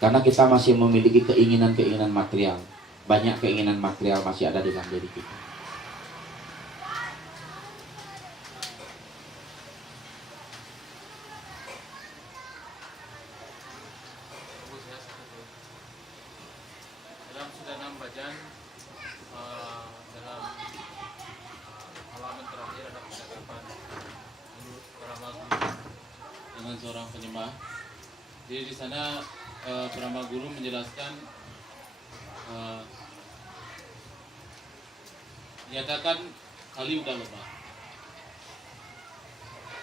karena kita masih memiliki keinginan material, banyak keinginan material masih ada di dalam diri kita. Dalam sudah 6 bacaan dalam halaman terakhir ada percakapan menurut Brahma Guru dengan seorang penyembah. Jadi di sana Brahma Guru menjelaskan, menyatakan Kali udah lemah.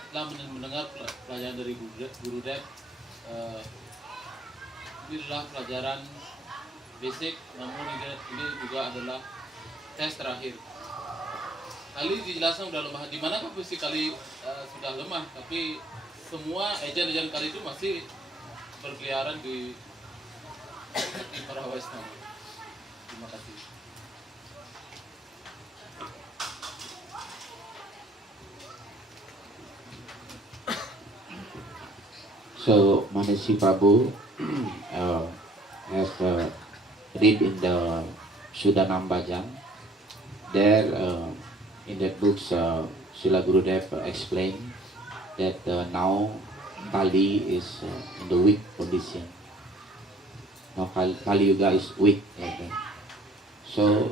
Setelah mendengar pelajaran dari Gurudev, ini adalah pelajaran basic, namun ini juga adalah tes terakhir. Kali dijelaskan udah lemah. Di mana posisi Kali sudah lemah, tapi semua ejen Kali itu masih berkeliaran di para Waisnava. Terima kasih. So Maharishi Prabhu has read in the Sudanam Bhajan. There in that books, Srila Gurudev explained that now Kali is in the weak condition. Now Kali Yuga is weak like that. So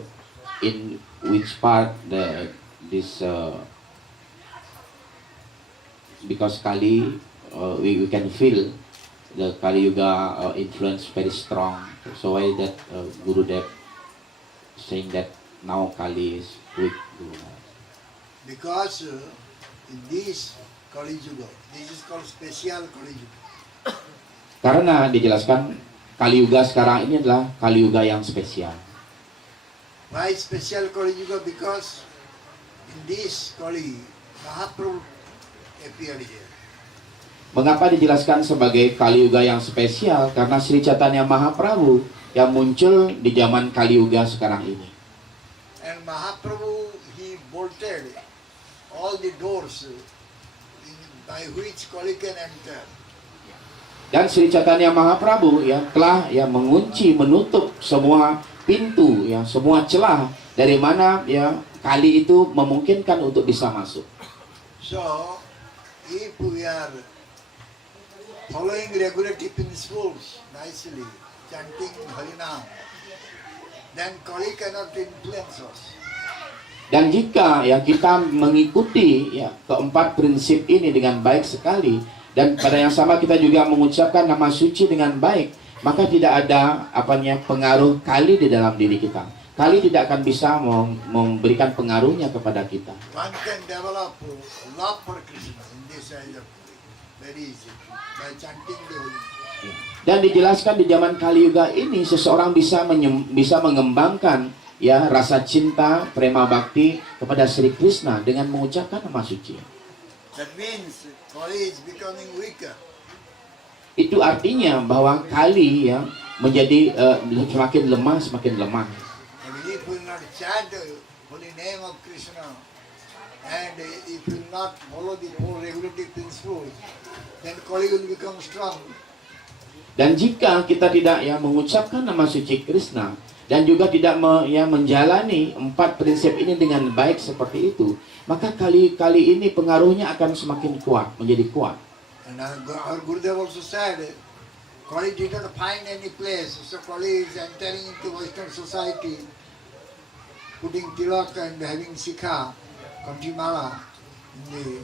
in which part this because Kali we can feel the Kali Yuga influence very strong. So why that Gurudev saying that now Kali is weak? Because in this Kali Yuga, this is called special Kali Yuga. Karena dijelaskan Kali Yuga sekarang ini adalah Kali Yuga yang spesial. Why special Kali Yuga? Because in this Kali, Mahaprabhu appeared here. Mengapa dijelaskan sebagai Kali Yuga yang spesial? Karena Sri Chaitanya Mahaprabhu yang muncul di zaman Kali Yuga sekarang ini. And Mahaprabhu, he bolted all the doors by which Kali can enter. Dan Sri Chaitanya Mahaprabhu telah mengunci, menutup semua pintu, semua celah dari mana Kali itu memungkinkan untuk bisa masuk. So, if we are following regulative principles nicely, chanting Harinam, then Kali cannot influence us. Dan jika kita mengikuti keempat prinsip ini dengan baik sekali, dan pada yang sama kita juga mengucapkan nama suci dengan baik, maka tidak ada pengaruh Kali di dalam diri kita. Kali tidak akan bisa memberikan pengaruhnya kepada kita. One can develop love for Krishna in this age of Kali, very easy, by chanting the holy name. Dan dijelaskan di zaman Kali Yuga ini seseorang bisa mengembangkan rasa cinta, prema bakti kepada Sri Krishna dengan mengucapkan nama suci. That means Kali is becoming weaker. Itu artinya bahwa Kali menjadi semakin lemah. And if we will not chant the holy name of Krishna, and if we will not follow the whole regulative principles, then Kali will become strong. Dan jika kita tidak mengucapkan nama suci Krishna dan juga tidak menjalani empat prinsip ini dengan baik seperti itu, maka kali ini pengaruhnya akan semakin kuat, menjadi kuat. And our Gurudev also said, Kali did not find any place, so Kali is entering into Western society, putting tilak and having sikha, kantimala, in the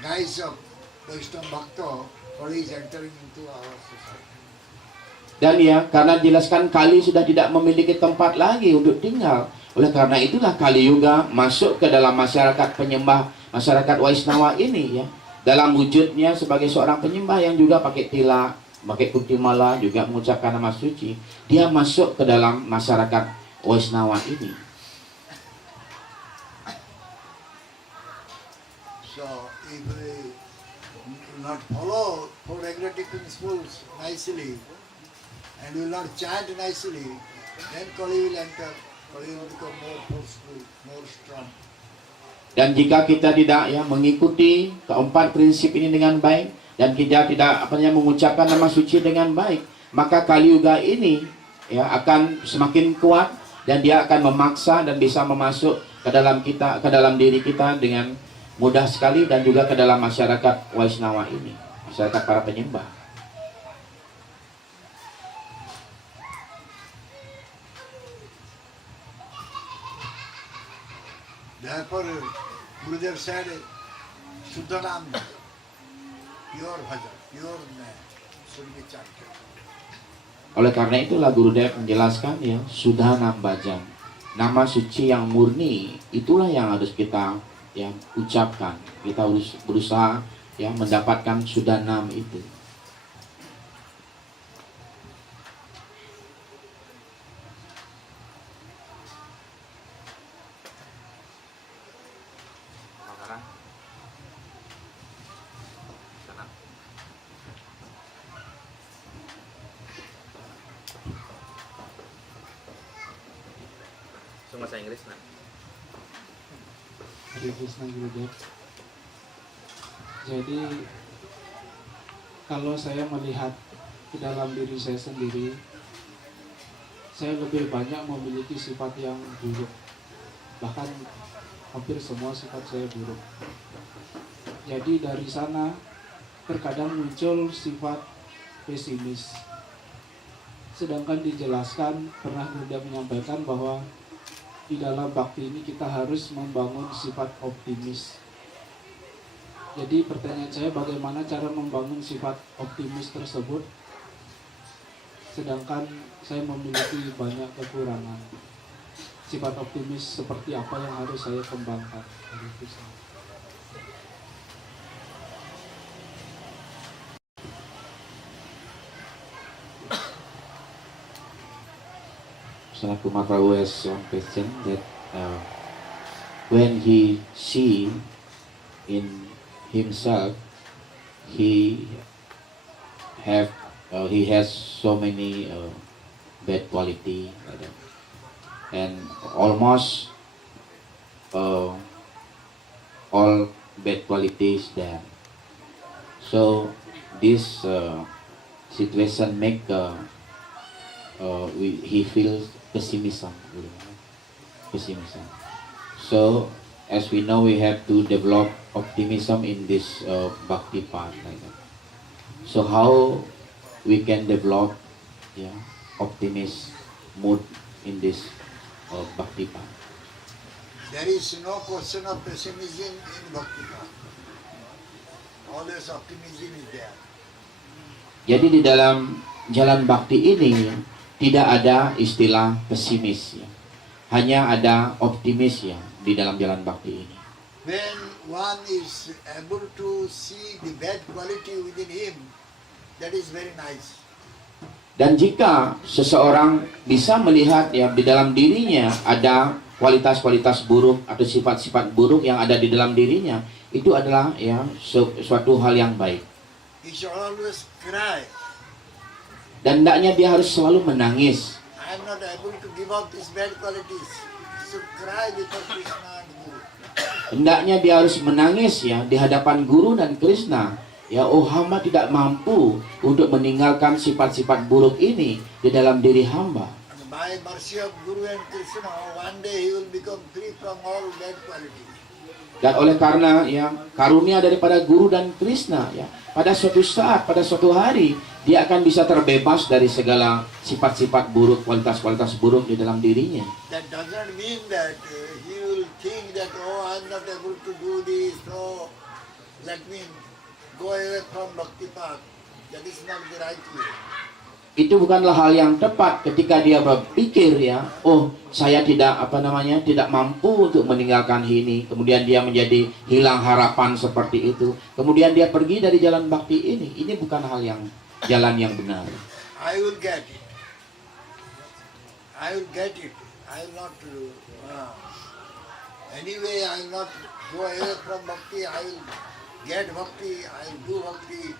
guise of Vaishnava Bhakta, for he is entering into our society. Dan ya, karena dijelaskan Kali sudah tidak memiliki tempat lagi untuk tinggal. Oleh karena itulah Kali Yuga masuk ke dalam masyarakat penyembah, masyarakat Vaishnava ini ya. Dalam wujudnya sebagai seorang penyembah yang juga pakai tilak, pakai kuntimala, juga mengucapkan nama suci. Dia masuk ke dalam masyarakat Vaishnava ini. So, if we will not follow four regulative principles nicely, and will not chant nicely, then Kali will enter. Kali will become more forceful, more strong. Dan jika kita tidak ya mengikuti keempat prinsip ini dengan baik, dan kita tidak mengucapkan nama suci dengan baik, maka Kali Yuga ini ya akan semakin kuat dan dia akan memaksa dan bisa memasuk ke dalam kita, ke dalam diri kita dengan mudah sekali, dan juga ke dalam masyarakat Vaishnava ini, masyarakat para penyembah. Therefore, Gurudev said, Shuddhanam, pure bhajan, pure man, should be chanted. Oleh karena itulah Gurudev menjelaskan ya, Sudhanam Bhajan, nama suci yang murni, itulah yang harus kita ya ucapkan. Kita harus berusaha ya mendapatkan Sudhanam itu. Bahasa Inggris nah. Hare Krishna Gurudev. Jadi kalau saya melihat ke dalam diri saya sendiri, saya lebih banyak memiliki sifat yang buruk. Bahkan hampir semua sifat saya buruk. Jadi dari sana terkadang muncul sifat pesimis. Sedangkan dijelaskan, pernah Gurudev menyampaikan bahwa di dalam bakti ini kita harus membangun sifat optimis. Jadi pertanyaan saya, bagaimana cara membangun sifat optimis tersebut sedangkan saya memiliki banyak kekurangan? Sifat optimis seperti apa yang harus saya kembangkan? Sanat Kumar Prabhu has one question that when he see in himself he has so many bad quality like that. And almost all bad qualities there. So this situation make he feels pessimism. So as we know, we have to develop optimism in this bhakti path like that. So how we can develop optimist mood in this bhakti path? There is no question of pessimism in Bhakti path. Always optimism is there. Jadi di dalam jalan bhakti ini tidak ada istilah pesimis ya. Hanya ada optimis ya di dalam jalan bhakti ini. When one is able to see the bad quality within him, that is very nice. Dan jika seseorang bisa melihat ya di dalam dirinya ada kualitas-kualitas buruk atau sifat-sifat buruk yang ada di dalam dirinya, itu adalah ya suatu hal yang baik. He should always cry. Dan hendaknya dia harus selalu menangis. I am not able to give up these bad qualities. He should cry before Krishna and Guru. Hendaknya dia harus menangis ya di hadapan Guru dan Krishna. Ya, oh hamba tidak mampu untuk meninggalkan sifat-sifat buruk ini di dalam diri hamba. And by mercy of Guru and Krishna, one day he will become free from all bad qualities. Dan oleh karena ya karunia daripada Guru dan Krishna ya, pada suatu saat, pada suatu hari dia akan bisa terbebas dari segala sifat-sifat buruk, kualitas-kualitas buruk di dalam dirinya. That doesn't mean that he will think that, oh, I am not able to do this, so let me go away from bhakti path. That is not the right way. Itu bukanlah hal yang tepat ketika dia berpikir ya, oh saya tidak tidak mampu untuk meninggalkan ini, kemudian dia menjadi hilang harapan seperti itu, kemudian dia pergi dari jalan bakti ini bukan jalan yang benar. I will get it. I will get it. I will not. Anyway, I will not go away from bhakti. I will get bhakti. I will do bhakti.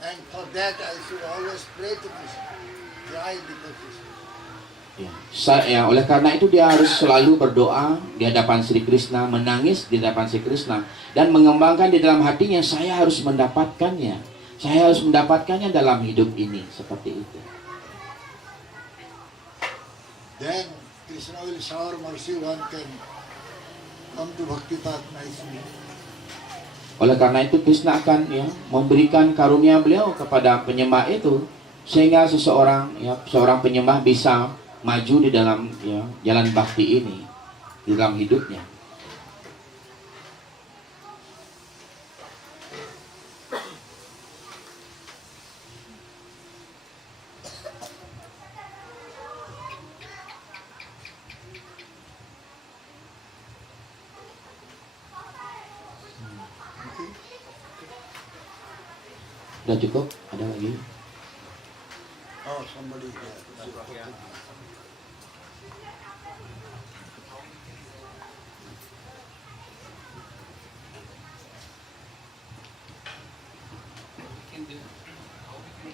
And for that I should always pray to Krishna. Jai Krishna. Oleh karena itu dia harus selalu berdoa di hadapan Sri Krishna, menangis di hadapan Sri Krishna, dan mengembangkan di dalam hatinya, saya harus mendapatkannya. Saya harus mendapatkannya dalam hidup ini, seperti itu. Then Krishna will shower mercy, one can come to bhakti path nicely. Oleh karena itu Krishna akan memberikan karunia beliau kepada penyembah itu, sehingga seorang penyembah bisa maju di dalam jalan bakti ini di dalam hidupnya. Sudah cukup? Ada lagi? Oh, somebody there.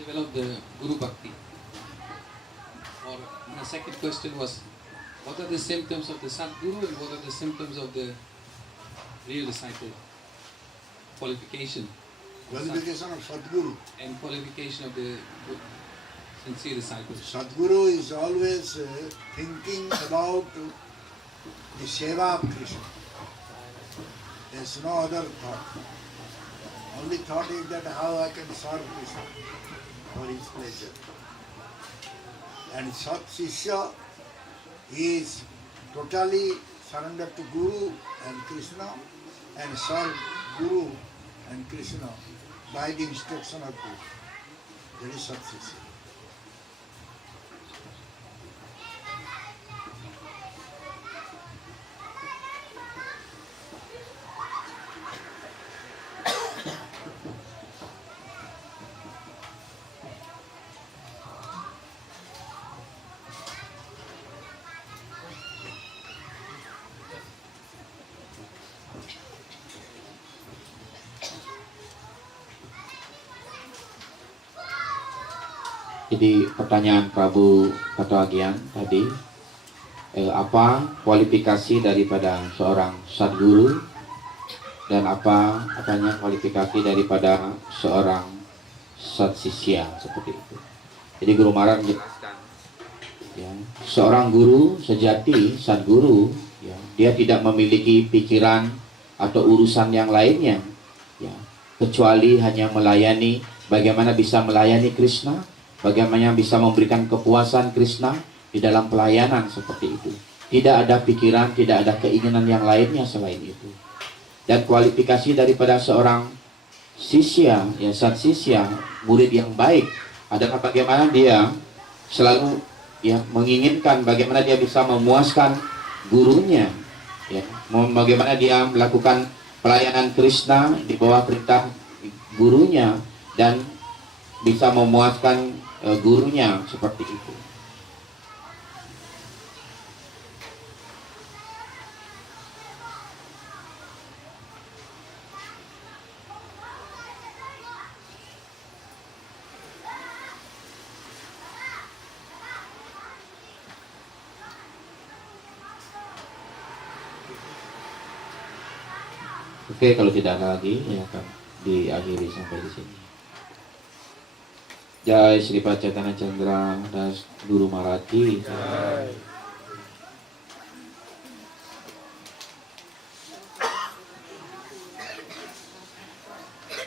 Develop the Guru Bhakti. Or the second question was, what are the symptoms of the Sadguru and what are the symptoms of the real disciple? Qualification. Qualification of Sadguru. And qualification of the sincere disciple. Sadguru is always thinking about the seva of Krishna. There's no other thought. Only thought is that how I can serve Krishna for his pleasure. And Sat Shishya is totally surrendered to Guru and Krishna and serve Guru and Krishna by the instruction of Guru. That is Sat Shishya. Jadi pertanyaan Prabu Katawagian tadi, apa kualifikasi daripada seorang sadguru dan apa kualifikasi daripada seorang satsisya, seperti itu. Jadi Guru Maharaj menjelaskan, seorang guru sejati, sadguru, dia tidak memiliki pikiran atau urusan yang lainnya, kecuali hanya melayani, bagaimana bisa melayani Krishna, bagaimana bisa memberikan kepuasan Krishna di dalam pelayanan seperti itu. Tidak ada pikiran, tidak ada keinginan yang lainnya selain itu. Dan kualifikasi daripada seorang sisya, satsisya, murid yang baik, adalah bagaimana dia selalu menginginkan bagaimana dia bisa memuaskan gurunya, bagaimana dia melakukan pelayanan Krishna di bawah perintah gurunya dan bisa memuaskan gurunya, seperti itu. Oke, kalau tidak ada lagi, akan diakhiri sampai di sini. Jai Sri Pacetana Chandra Das Guru Marati. Jai.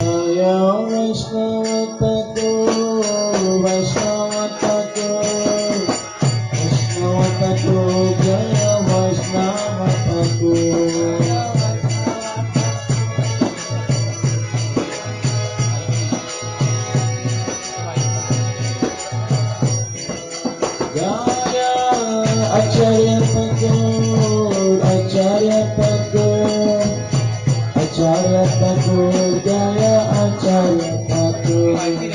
Jaya Vaishnava Thakur, Vaishnava Thakur, Vaishnava Thakur, Jaya Vaishnava Thakur. Thakur Jaya Acharya Thakur